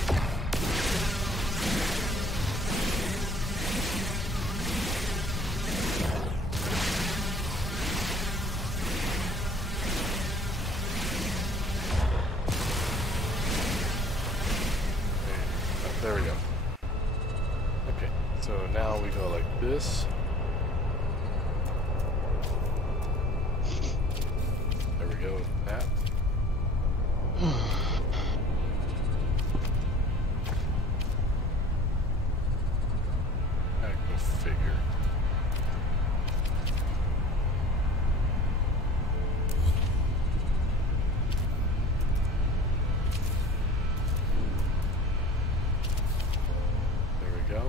And, there we go. Okay, so now we go like this. There we go with that. Go figure. There we go.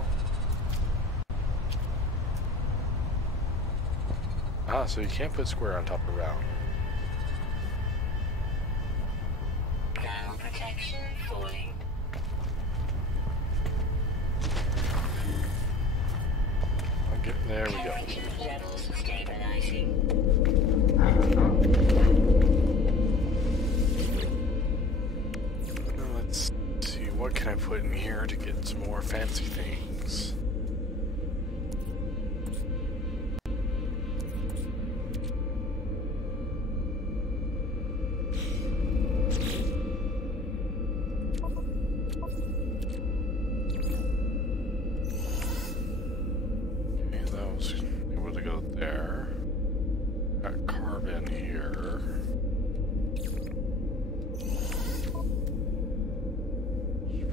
Ah, so you can't put square on top of round. Protection falling. There we go. Levels stabilizing. Let's see, what can I put in here to get some more fancy things?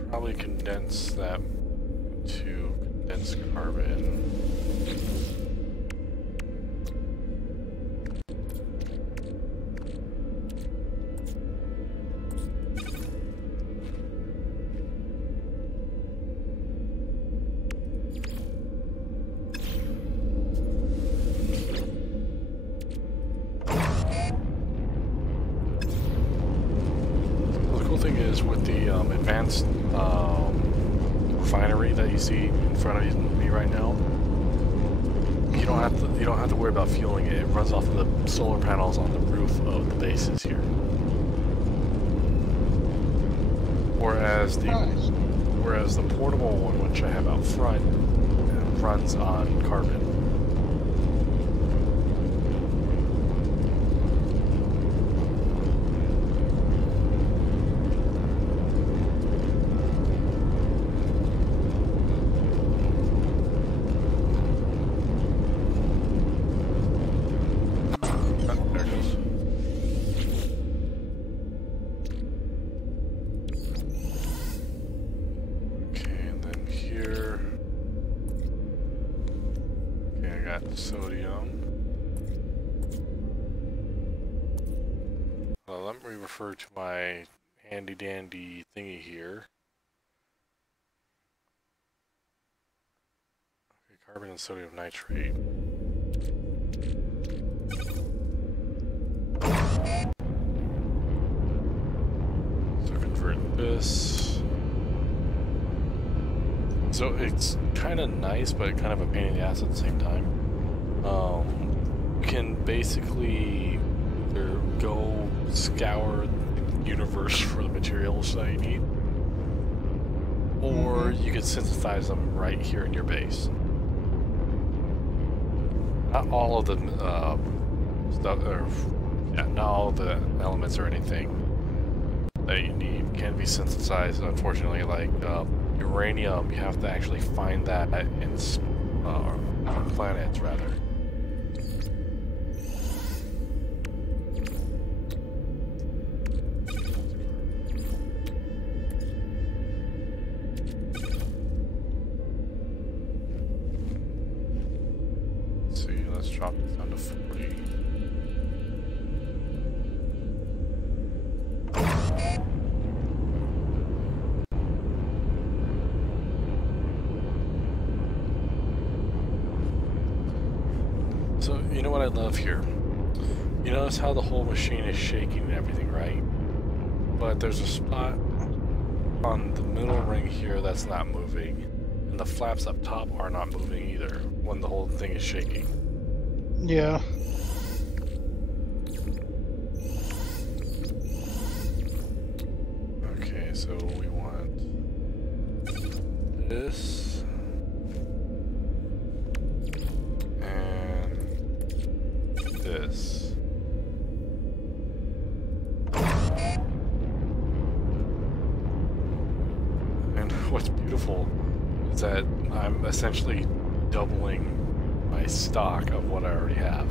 Probably condense that to condensed carbon. The cool thing is with the advanced refinery that you see in front of me right now, you don't have to worry about fueling it. It runs off of the solar panels on the roof of the bases here. Whereas the portable one, which I have out front, runs on carbon. Sodium. Well, let me refer to my handy dandy thingy here. carbon and sodium nitrate. So convert this. So it's kind of nice, but kind of a pain in the ass at the same time. You can basically either go scour the universe for the materials that you need, or you can synthesize them right here in your base. Not all of the stuff, or yeah, not all of the elements or anything that you need can be synthesized. Unfortunately, like uranium, you have to actually find that in planets rather. Let's drop this down to 40. So, you know what I love here? You notice how the whole machine is shaking and everything, right? But there's a spot on the middle ring here that's not moving, and the flaps up top are not moving either when the whole thing is shaking. Yeah. Okay, so we want this and this. And what's beautiful is that I'm essentially doubling my stock of what I already have.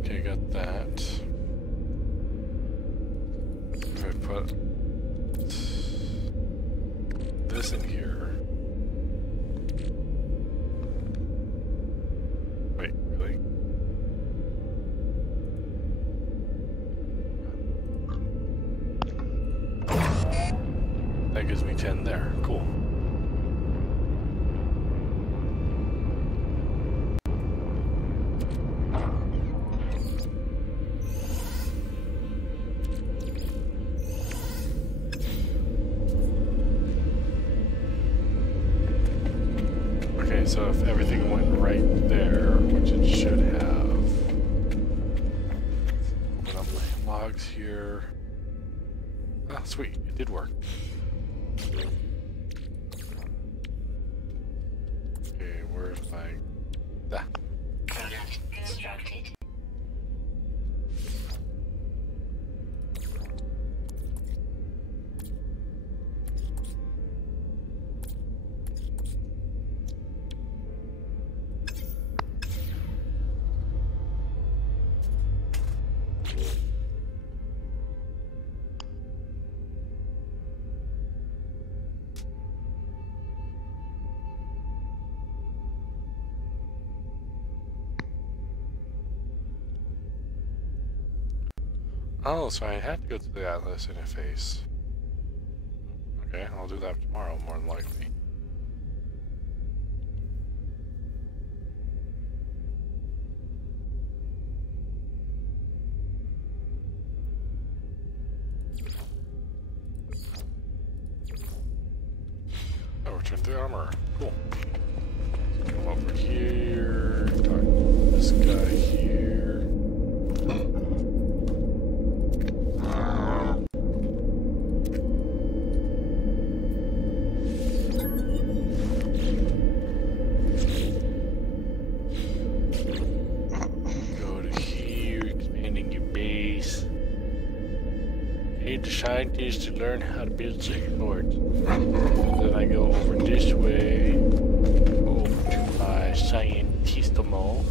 Okay, got that. If I put this in here. Wait, really? That gives me 10 there. Cool. Okay, so if everything went right there, which it should have. Open up my logs here. Ah, sweet, it did work. Okay, where's my... Ah. Product constructed. Oh, so I had to go to the Atlas interface. Okay, I'll do that tomorrow, more than likely. Oh, return to the armor. Cool. Come over here. Talk to this guy here. Scientists to learn how to build circuit boards. Then I go over this way, over to my scientistamo.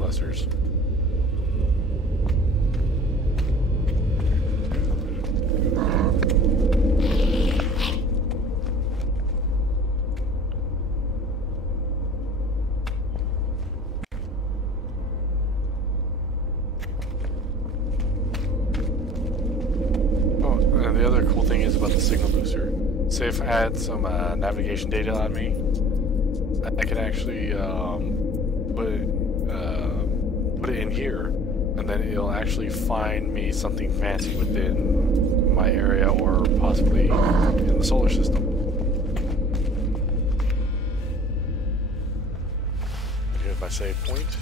clusters. The other cool thing is about the signal booster. Say if I had some navigation data on me, I can actually put it in here, and then it'll actually find me something fancy within my area or possibly in the solar system. Here's my save point.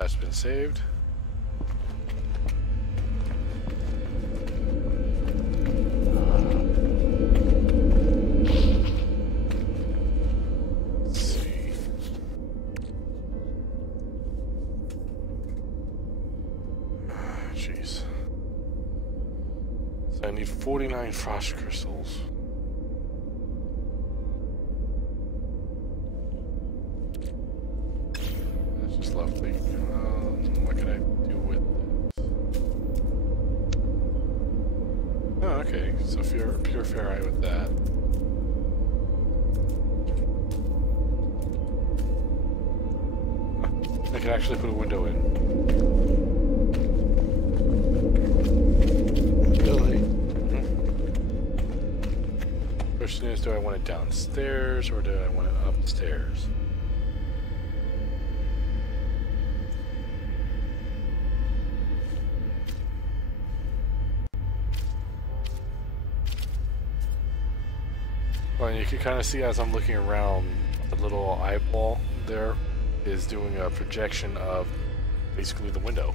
That's been saved. I need 49 frost crystals. That's just lovely. What can I do with this? Oh, okay. So pure ferrite with that. I can actually put a window in. Question is, do I want it downstairs or do I want it upstairs? Well, you can kind of see as I'm looking around, the little eyeball there is doing a projection of basically the window.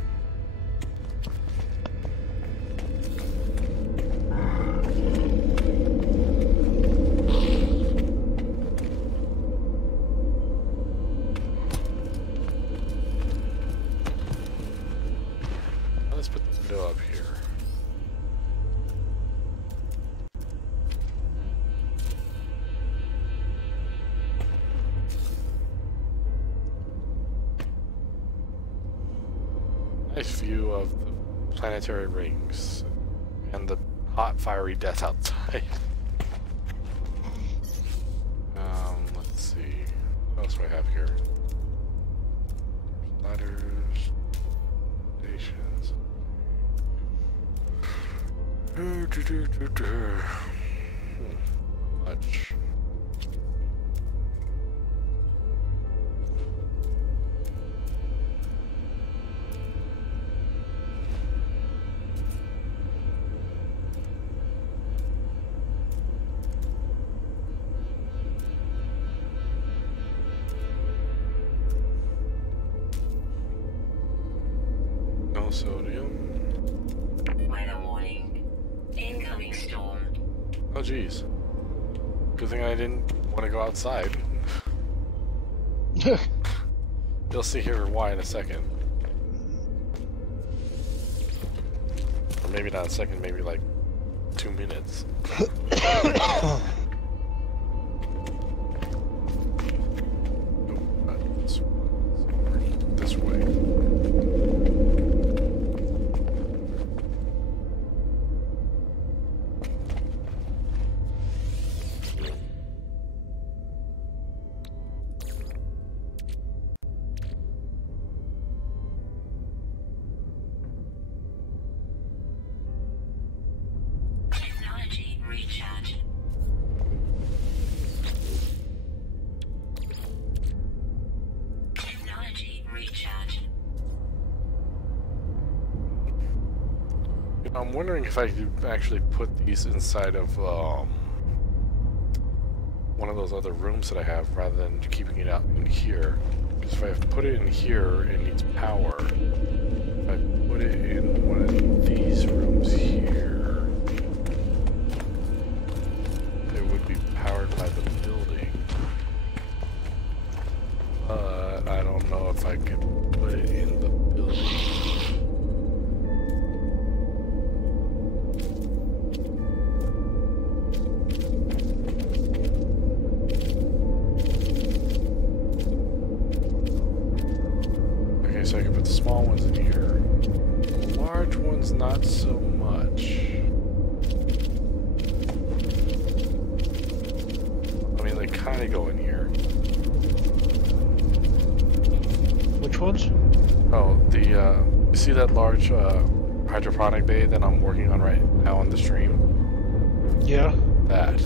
Let's put the window up here. Nice view of the planetary rings and the hot, fiery death outside. Let's see. What else do I have here? Ladders, stations. Much. No sodium. Weather warning. Incoming storm. Oh geez. Good thing I didn't want to go outside. You'll see here why in a second. Or maybe not a second, maybe like 2 minutes. This way. Technology recharge. Technology recharge. You know, I'm wondering if I could actually put these inside of one of those other rooms that I have rather than keeping it out in here. Because if I put it in here, it needs power. If I put it in one of these rooms here, it would be powered by the building. But I don't know if I could put it in the building. small ones in here. The large ones, not so much. I mean, they kind of go in here. Which ones? Oh, you see that large hydroponic bay that I'm working on right now on the stream? Yeah. That.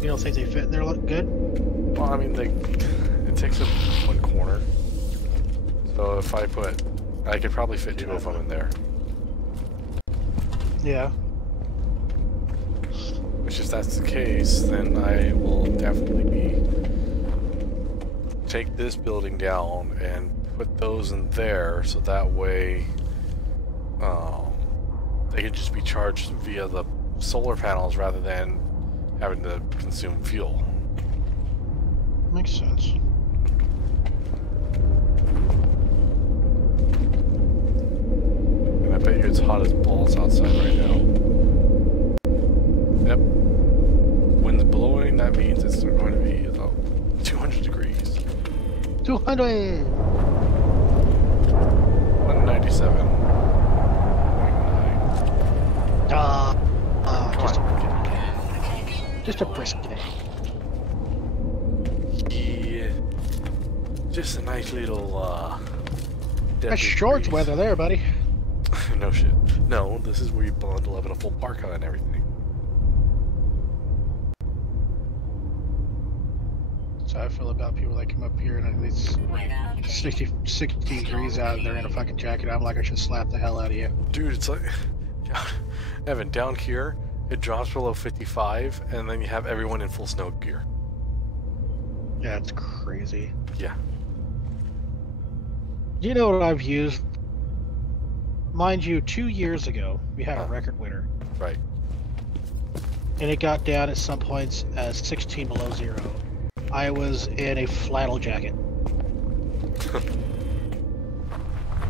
You don't think they fit in there look good? Well, I mean, it takes up one corner. So if I could probably fit two of them in there. Yeah. Which if that's the case, then I will definitely take this building down and put those in there, so that way they can just be charged via the solar panels rather than having to consume fuel. Makes sense. And I bet you it's hot as balls outside right now. Yep. When the blowing, that means it's going to be about 200 degrees. 200! 197.9. Just a brisk day. Yeah. Just a nice little, That's shorts weather there, buddy. No shit. No, this is where you bundle up in a full parka and everything. That's how I feel about people that come up here and it's 60 degrees out and they're in a fucking jacket. I'm like, I should slap the hell out of you. Dude, it's like... Evan, down here, it drops below 55, and then you have everyone in full snow gear. Yeah, it's crazy. Yeah. Do you know what I've used? Mind you, 2 years ago, we had a record winter. Right. And it got down at some points as 16 below zero. I was in a flannel jacket.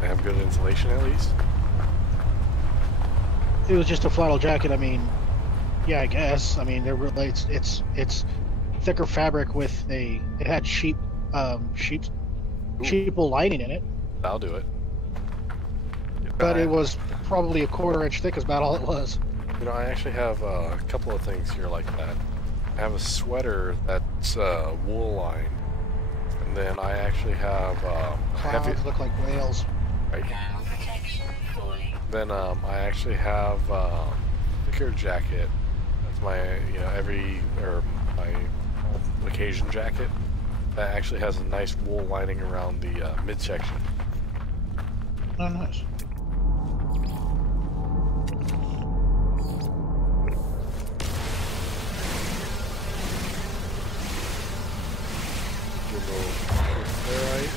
They have good insulation at least? It was just a flannel jacket. I mean, yeah, I guess. I mean, they're really it's thicker fabric with it had sheep wool lining in it. That'll do it. But it was probably a 1/4 inch thick is about all it was. You know, I actually have a couple of things here like that. I have a sweater that's wool lined, and then I actually have Clouds look like whales. right. Then I actually have thicker jacket. That's my my occasion jacket. That actually has a nice wool lining around the midsection. Oh, nice. Get a little ferrite.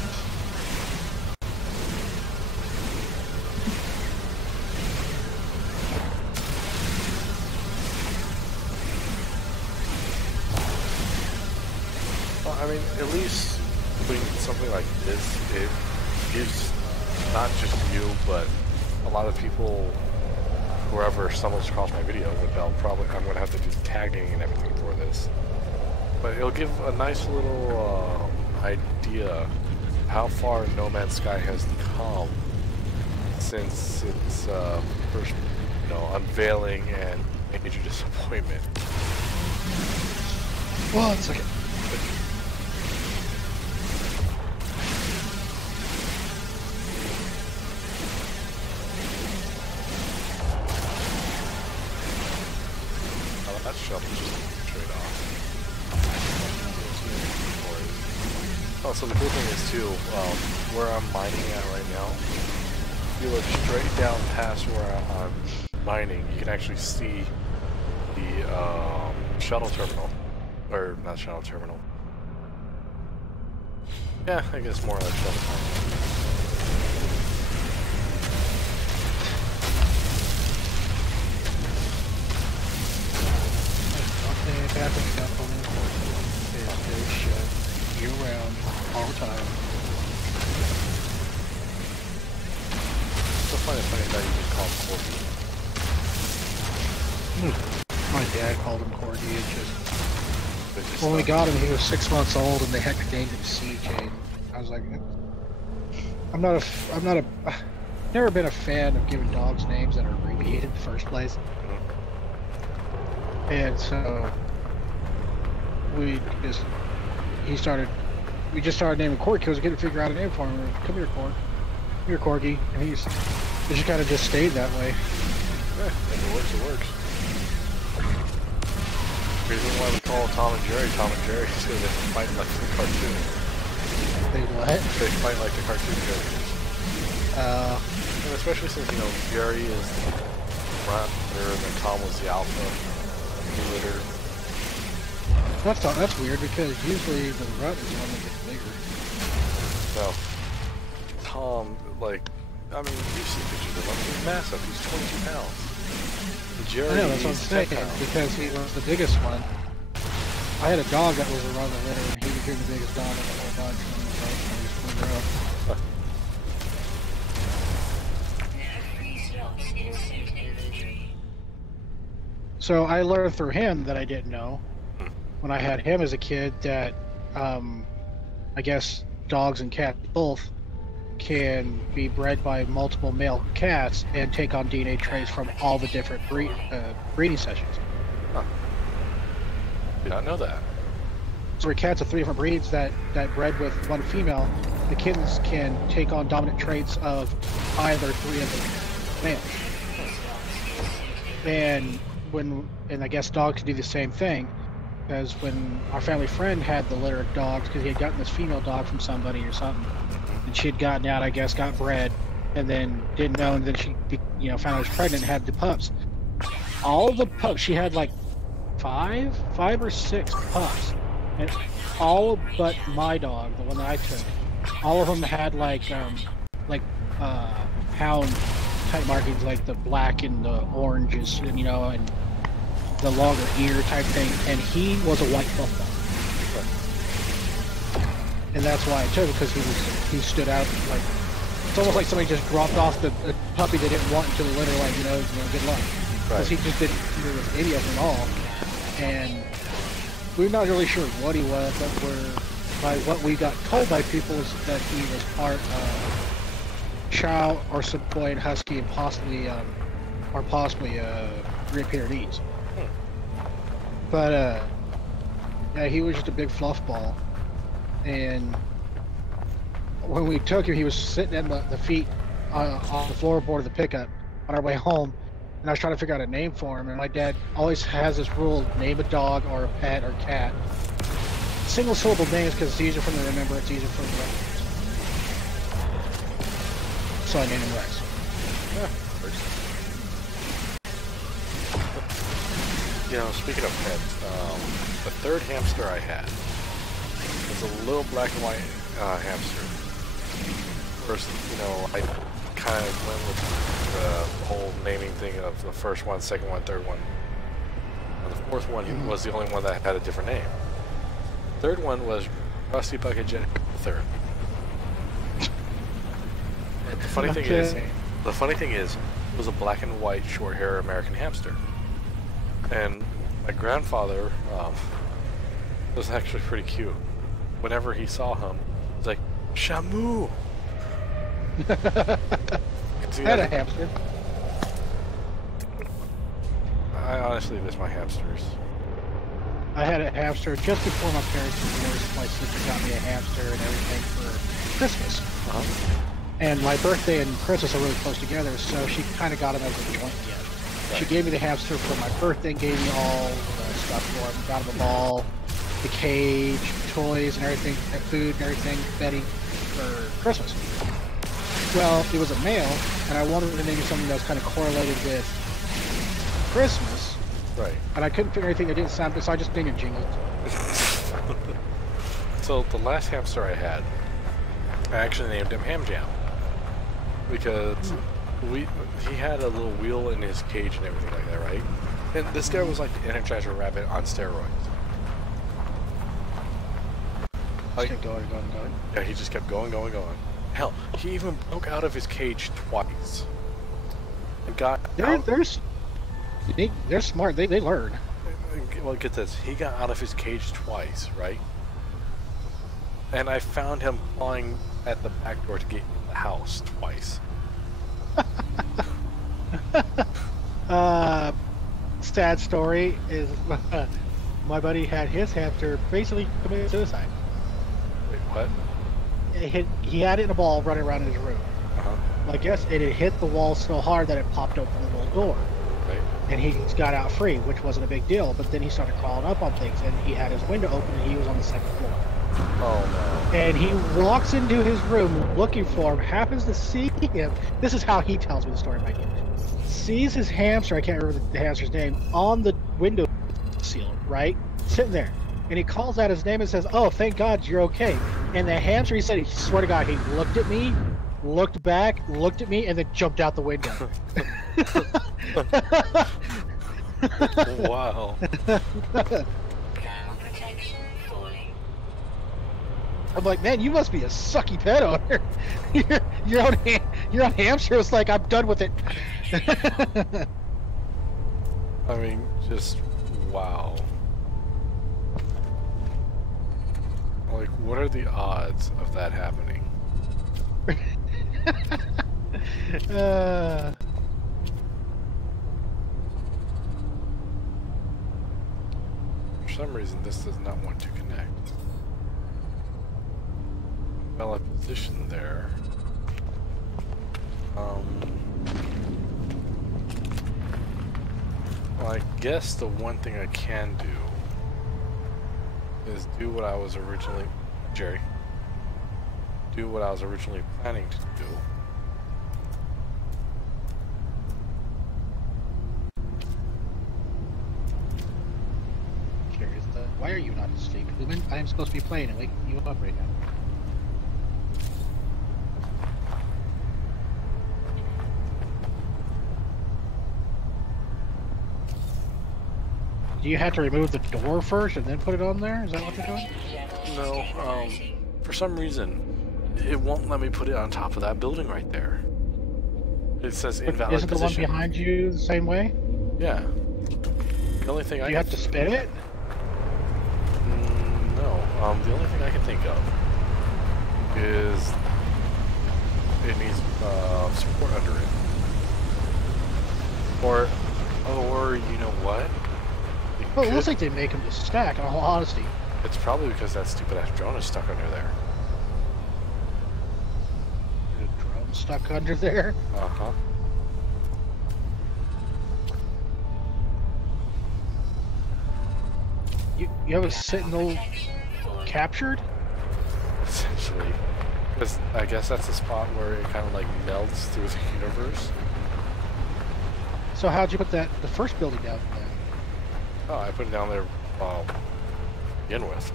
Well, I mean, at least doing something like this, it gives not just you, but a lot of people, whoever stumbles across my video, I'm going to have to do tagging and everything for this. But it'll give a nice little idea how far No Man's Sky has come since its first, unveiling and major disappointment. Well, it's like That shovel just straight off. Oh, so the cool thing is too, where I'm mining at right now, if you look straight down past where I'm mining, you can actually see the shuttle terminal. Or, not shuttle terminal. Yeah, I guess more like shuttle terminal. Battery up on the is shut year-round, all the time. Still find it funny that you just call him Corky. My dad called him Corky. It Just when we got him, he was 6 months old, and they had to name him CJ. I was like, I'm not a, never been a fan of giving dogs names that are abbreviated in the first place. And so we just started naming Corky because we couldn't figure out a name for him. We're like, come here, Cork. Come here, Corky. And it just kind of just stayed that way. Yeah, if it works, it works. The reason why we call Tom and Jerry is because they fight like the cartoon. They what? They fight like the cartoon characters. And especially since, you know, Jerry is the front litter and then Tom was the alpha litter. That's weird because usually the rut is the one that gets bigger. No. Tom, like, I mean, you see pictures of him. He's massive. He's 22 pounds. Jerry, I know, that's what I'm saying, because he was the biggest one. I had a dog that was around the litter, and he became the biggest dog of the whole bunch when he grew up. So I learned through him that I didn't know when I had him as a kid that I guess dogs and cats both can be bred by multiple male cats and take on DNA traits from all the different breeding sessions. Huh. Did not know that. So for cats of 3 different breeds that bred with one female, the kittens can take on dominant traits of either 3 of the males. And I guess dogs do the same thing, because when our family friend had the litter of dogs, because he had gotten this female dog from somebody or something, and she had gotten out, I guess, got bred, and then didn't know, and then she, you know, found out she was pregnant and had the pups. All the pups, she had like five or six pups, and all but my dog, the one that I took, all of them had like hound type markings, like the black and the oranges, and, you know, and the longer ear type thing, and he was a white fluff dog. And that's why I took it, because he stood out. Like, it's almost like somebody just dropped off the puppy they didn't want into the litter, like, you know, good luck. Because he just didn't do any of them at all. And we're not really sure what he was, but by what we got told by people is that he was part Chow or Samoyed Husky, and possibly Great Pyrenees. But yeah, he was just a big fluff ball. And when we took him, he was sitting at the feet on the floorboard of the pickup on our way home, and I was trying to figure out a name for him. And my dad always has this rule: name a dog or a pet or cat single syllable names, because it's easier for them to remember. It's easier for them to recognize. So I named him Rex. You know, speaking of pets, the third hamster I had was a little black and white hamster. First, you know, I kind of went with the whole naming thing of the first one, second one, third one. And the fourth one was the only one that had a different name. Third one was Rusty Bucket Jet Third. And the funny thing is, it was a black and white short hair American hamster. And my grandfather was actually pretty cute. Whenever he saw him, he was like, Shamu! I had a hamster. I honestly miss my hamsters. I had a hamster just before my parents divorced. My sister got me a hamster and everything for Christmas. And my birthday and Christmas are really close together, so she kind of got him as a joint gift. She gave me the hamster for my birthday, gave me all the stuff for him, got him a ball, the cage, toys and everything, and food and everything, bedding for Christmas. Well, it was a male, and I wanted to name something that was kind of correlated with Christmas. Right. And I couldn't figure anything that didn't sound good, so I just named it Jingle. So the last hamster I had, I actually named him Ham Jam. Because he had a little wheel in his cage and everything like that, right? And this guy was like the Energizer Rabbit on steroids. Like, Kept going. yeah, he just kept going. Hell, he even broke out of his cage twice. And got they're smart. They learn. Well, get this. He got out of his cage twice, right? And I found him clawing at the back door to get the house twice. Sad story is my buddy had his hamster basically commit suicide. Wait, what? He had it in a ball running around in his room. Uh-huh. Well, I guess it had hit the wall so hard that it popped open the little door. Right. And he just got out free, which wasn't a big deal. But then he started crawling up on things, and he had his window open, and he was on the second floor. Oh, no. And he walks into his room looking for him, happens to see him. This is how he tells me the story, Mike. Sees his hamster, I can't remember the hamster's name, on the window seal, right? Sitting there. And he calls out his name and says, "Oh, thank God you're okay." And the hamster, he said, he swear to God, he looked at me, looked back, looked at me, and then jumped out the window. Wow. I'm like, man, you must be a sucky pet owner. your own hamster was like, I'm done with it. I mean, just wow. Like, what are the odds of that happening? For some reason, this does not want to connect. Well, I positioned there. Well, I guess the one thing I can do is do what I was originally, Jerry, do what I was originally planning to do. Why are you not asleep, Lumen? I am supposed to be playing and waking you up right now. Do you have to remove the door first and then put it on there? Is that what you're doing? No, for some reason, it won't let me put it on top of that building right there. It says invalid Isn't the position. one behind you the same way? Yeah. The only thing Do you have to spin it? No. The only thing I can think of is it needs support under it. Or you know what? Well, it looks like they make them to stack, in all honesty. It's probably because that stupid ass drone is stuck under there. The drone stuck under there? Uh-huh. You have a Sentinel captured? Essentially. Because I guess that's the spot where it kind of like melts through the universe. So how'd you put the first building down then? Oh, I put it down there to begin with.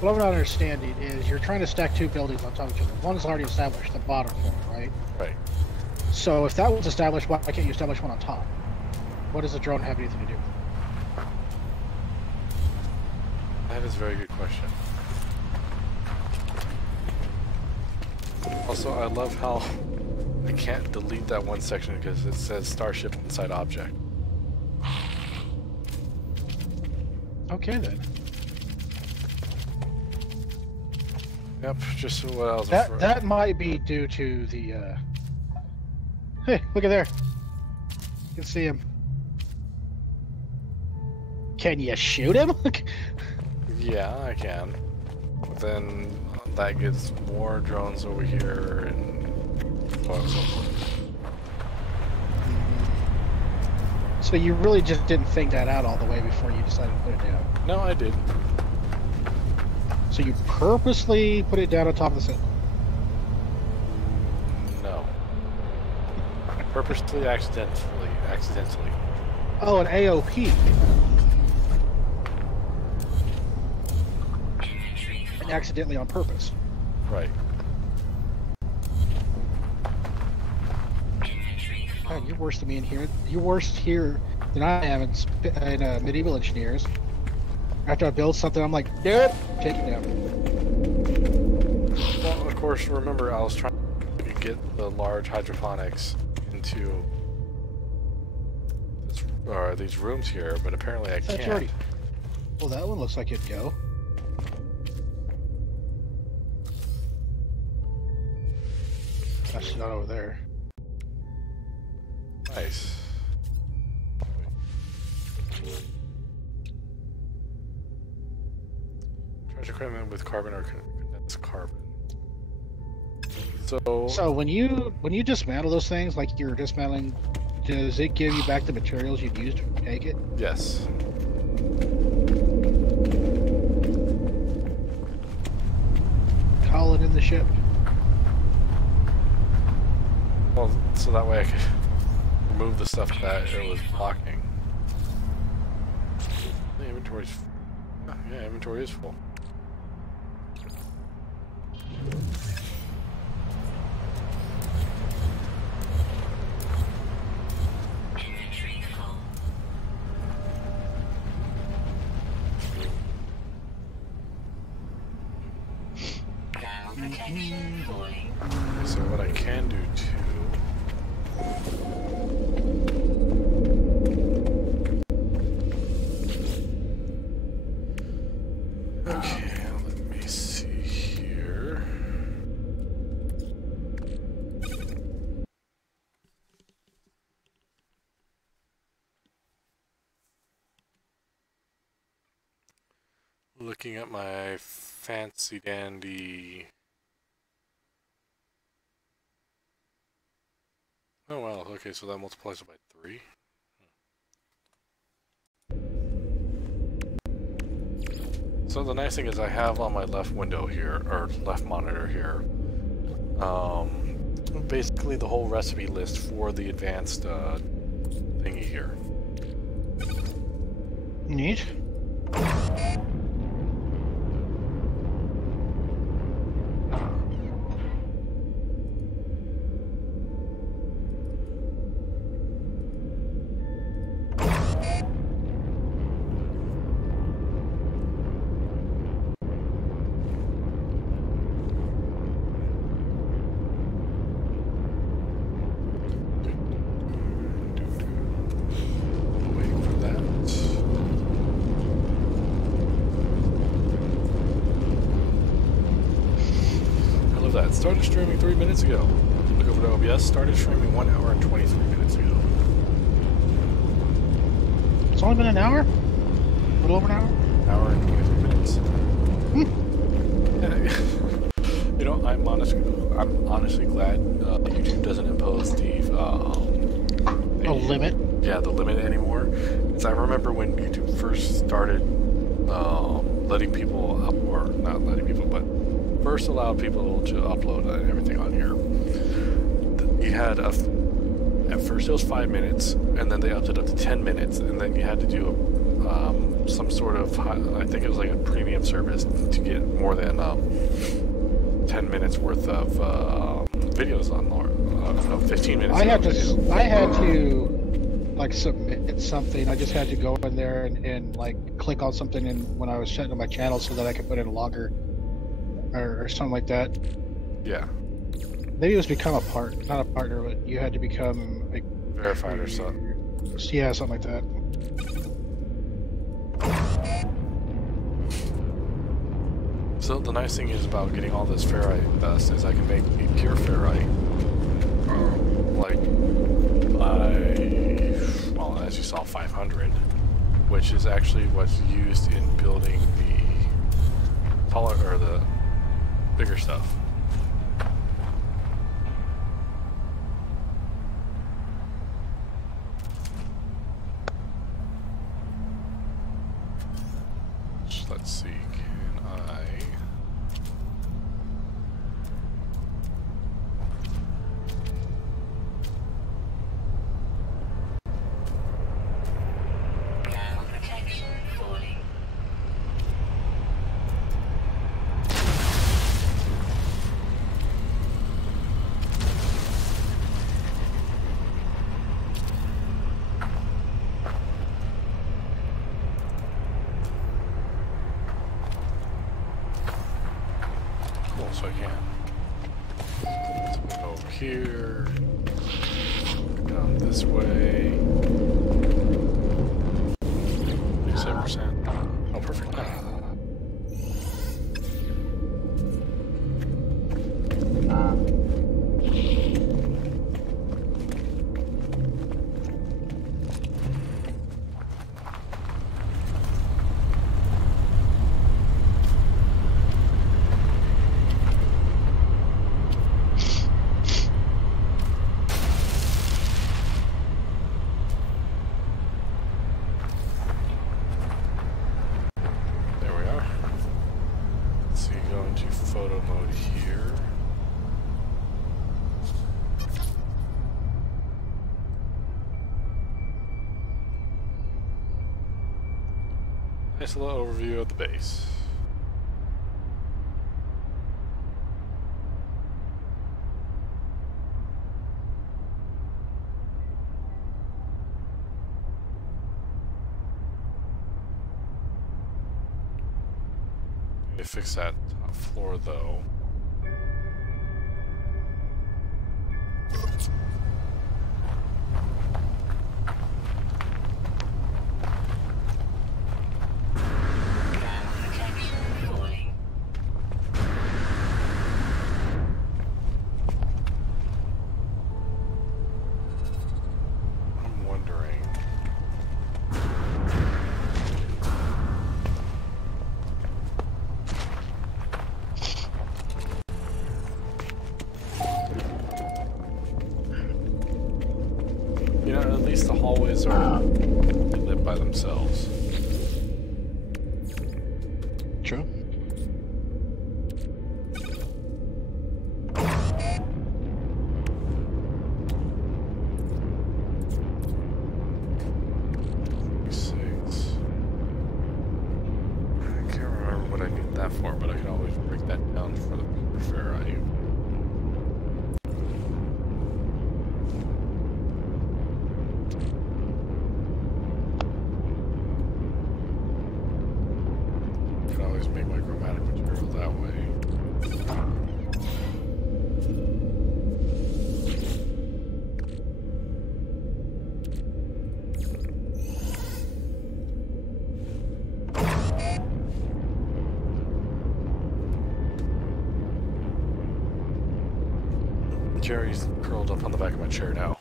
What I'm not understanding is you're trying to stack two buildings on top of each other. One is already established, the bottom floor, right? Right. So if that was established, why can't you establish one on top? What does the drone have anything to do with it? That is a very good question. Also, I love how I can't delete that one section because it says Starship Inside Object. Okay then. Yep, just what I was That might be due to the Hey, look at there. You can see him. Can you shoot him? Yeah, I can. But then that gets more drones over here and so on and so forth. So you really just didn't think that out all the way before you decided to put it down. No, I did. So you purposely put it down on top of the Sentinel? No. Purposely, accidentally. Oh, an AOP. And accidentally on purpose. Right. God, you're worse than me in here. You're worse here than I am in Medieval Engineers. After I build something, I'm like, nope, take it down. Well, of course, remember, I was trying to get the large hydroponics into these rooms here, but apparently I can't. Well, that one looks like it'd go. least not over there. Nice. Charge equipment with carbon or condensed carbon. So when you dismantle those things, like you're dismantling, does it give you back the materials you've used to make it? Yes. Call it in the ship. Well, so that way I could remove the stuff that it was blocking. The inventory's... yeah, inventory is full. Inventory full. Thermal protection falling. Okay, so what I can do too... Okay, let me see here. Looking at my fancy dandy... Oh wow, okay, so that multiplies it by 3. So the nice thing is I have on my left window here, or left monitor here, basically the whole recipe list for the advanced thingy here. Neat. Waiting for that. I love that. Started streaming 3 minutes ago. Look over to OBS. Started streaming 1 hour and 23 minutes ago. It's only been an hour? A little over an hour? Hour and 23 minutes. Yeah. You know, I'm honestly glad YouTube doesn't impose the limit? Yeah, the limit anymore. Because I remember when YouTube first started letting people up, or not letting people, but first allowed people to upload everything on here. You had at first it was 5 minutes, and then they upped it up to 10 minutes, and then you had to do some sort of, I think it was like a premium service to get more than 10 minutes worth of videos on there. No, 15 minutes. I had to like submit something. I just had to go in there and like click on something when I was setting up my channel so that I could put in a longer or something like that. Yeah. Maybe it was become a not a partner, but you had to become like verified or something. Yeah, something like that. So the nice thing is about getting all this ferrite dust is I can make pure ferrite, like well, as you saw, 500, which is actually what's used in building the taller or the bigger stuff. Let's see, can I... Thermal protection falling. Cool, so I can go over here, go down this way. 87%. Oh, perfect. Nice little overview of the base. Need to fix that top floor though. The hallways are lit by themselves. True. Six. I can't remember what I need that for, but I can always break that down for the ferrite. Make my chromatic material that way. Jerry's curled up on the back of my chair now.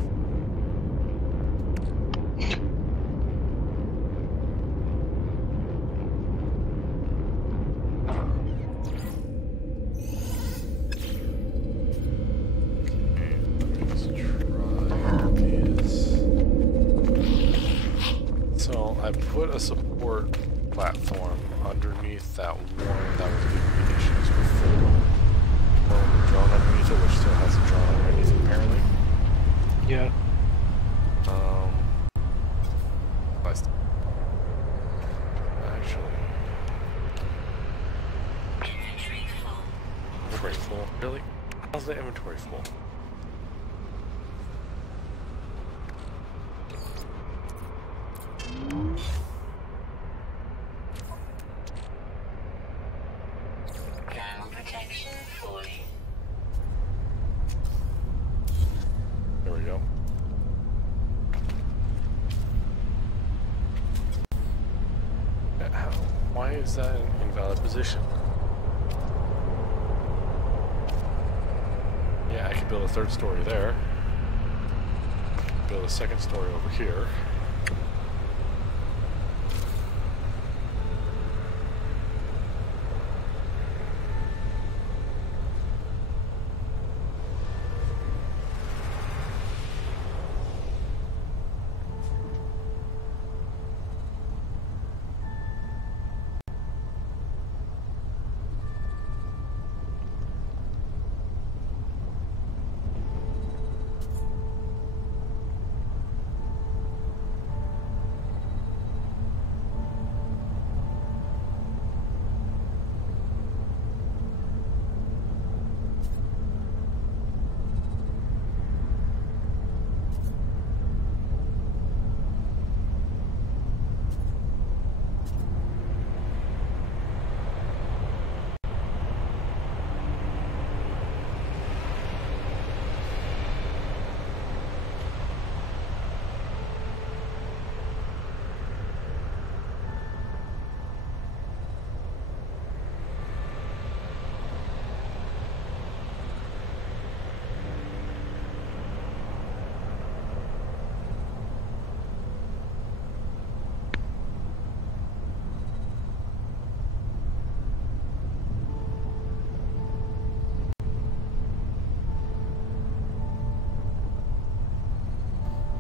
I put a support platform underneath that one that was giving me issues before. One drone underneath it, which still has a drone underneath it, apparently. Yeah. Actually. Inventory full. Really? How's the inventory full? There we go. Why is that an invalid position? Yeah, I could build a third story there. Build a second story over here.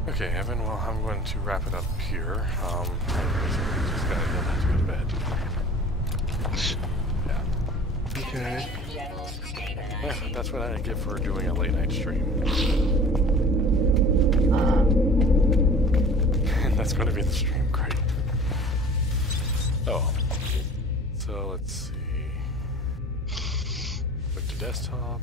Okay, Evan, well, I'm going to wrap it up here. I just gotta go to bed. Yeah. Okay. Yeah, that's what I get for doing a late night stream. And that's going to be the stream, great. Oh, Oh. So let's see. Click to desktop.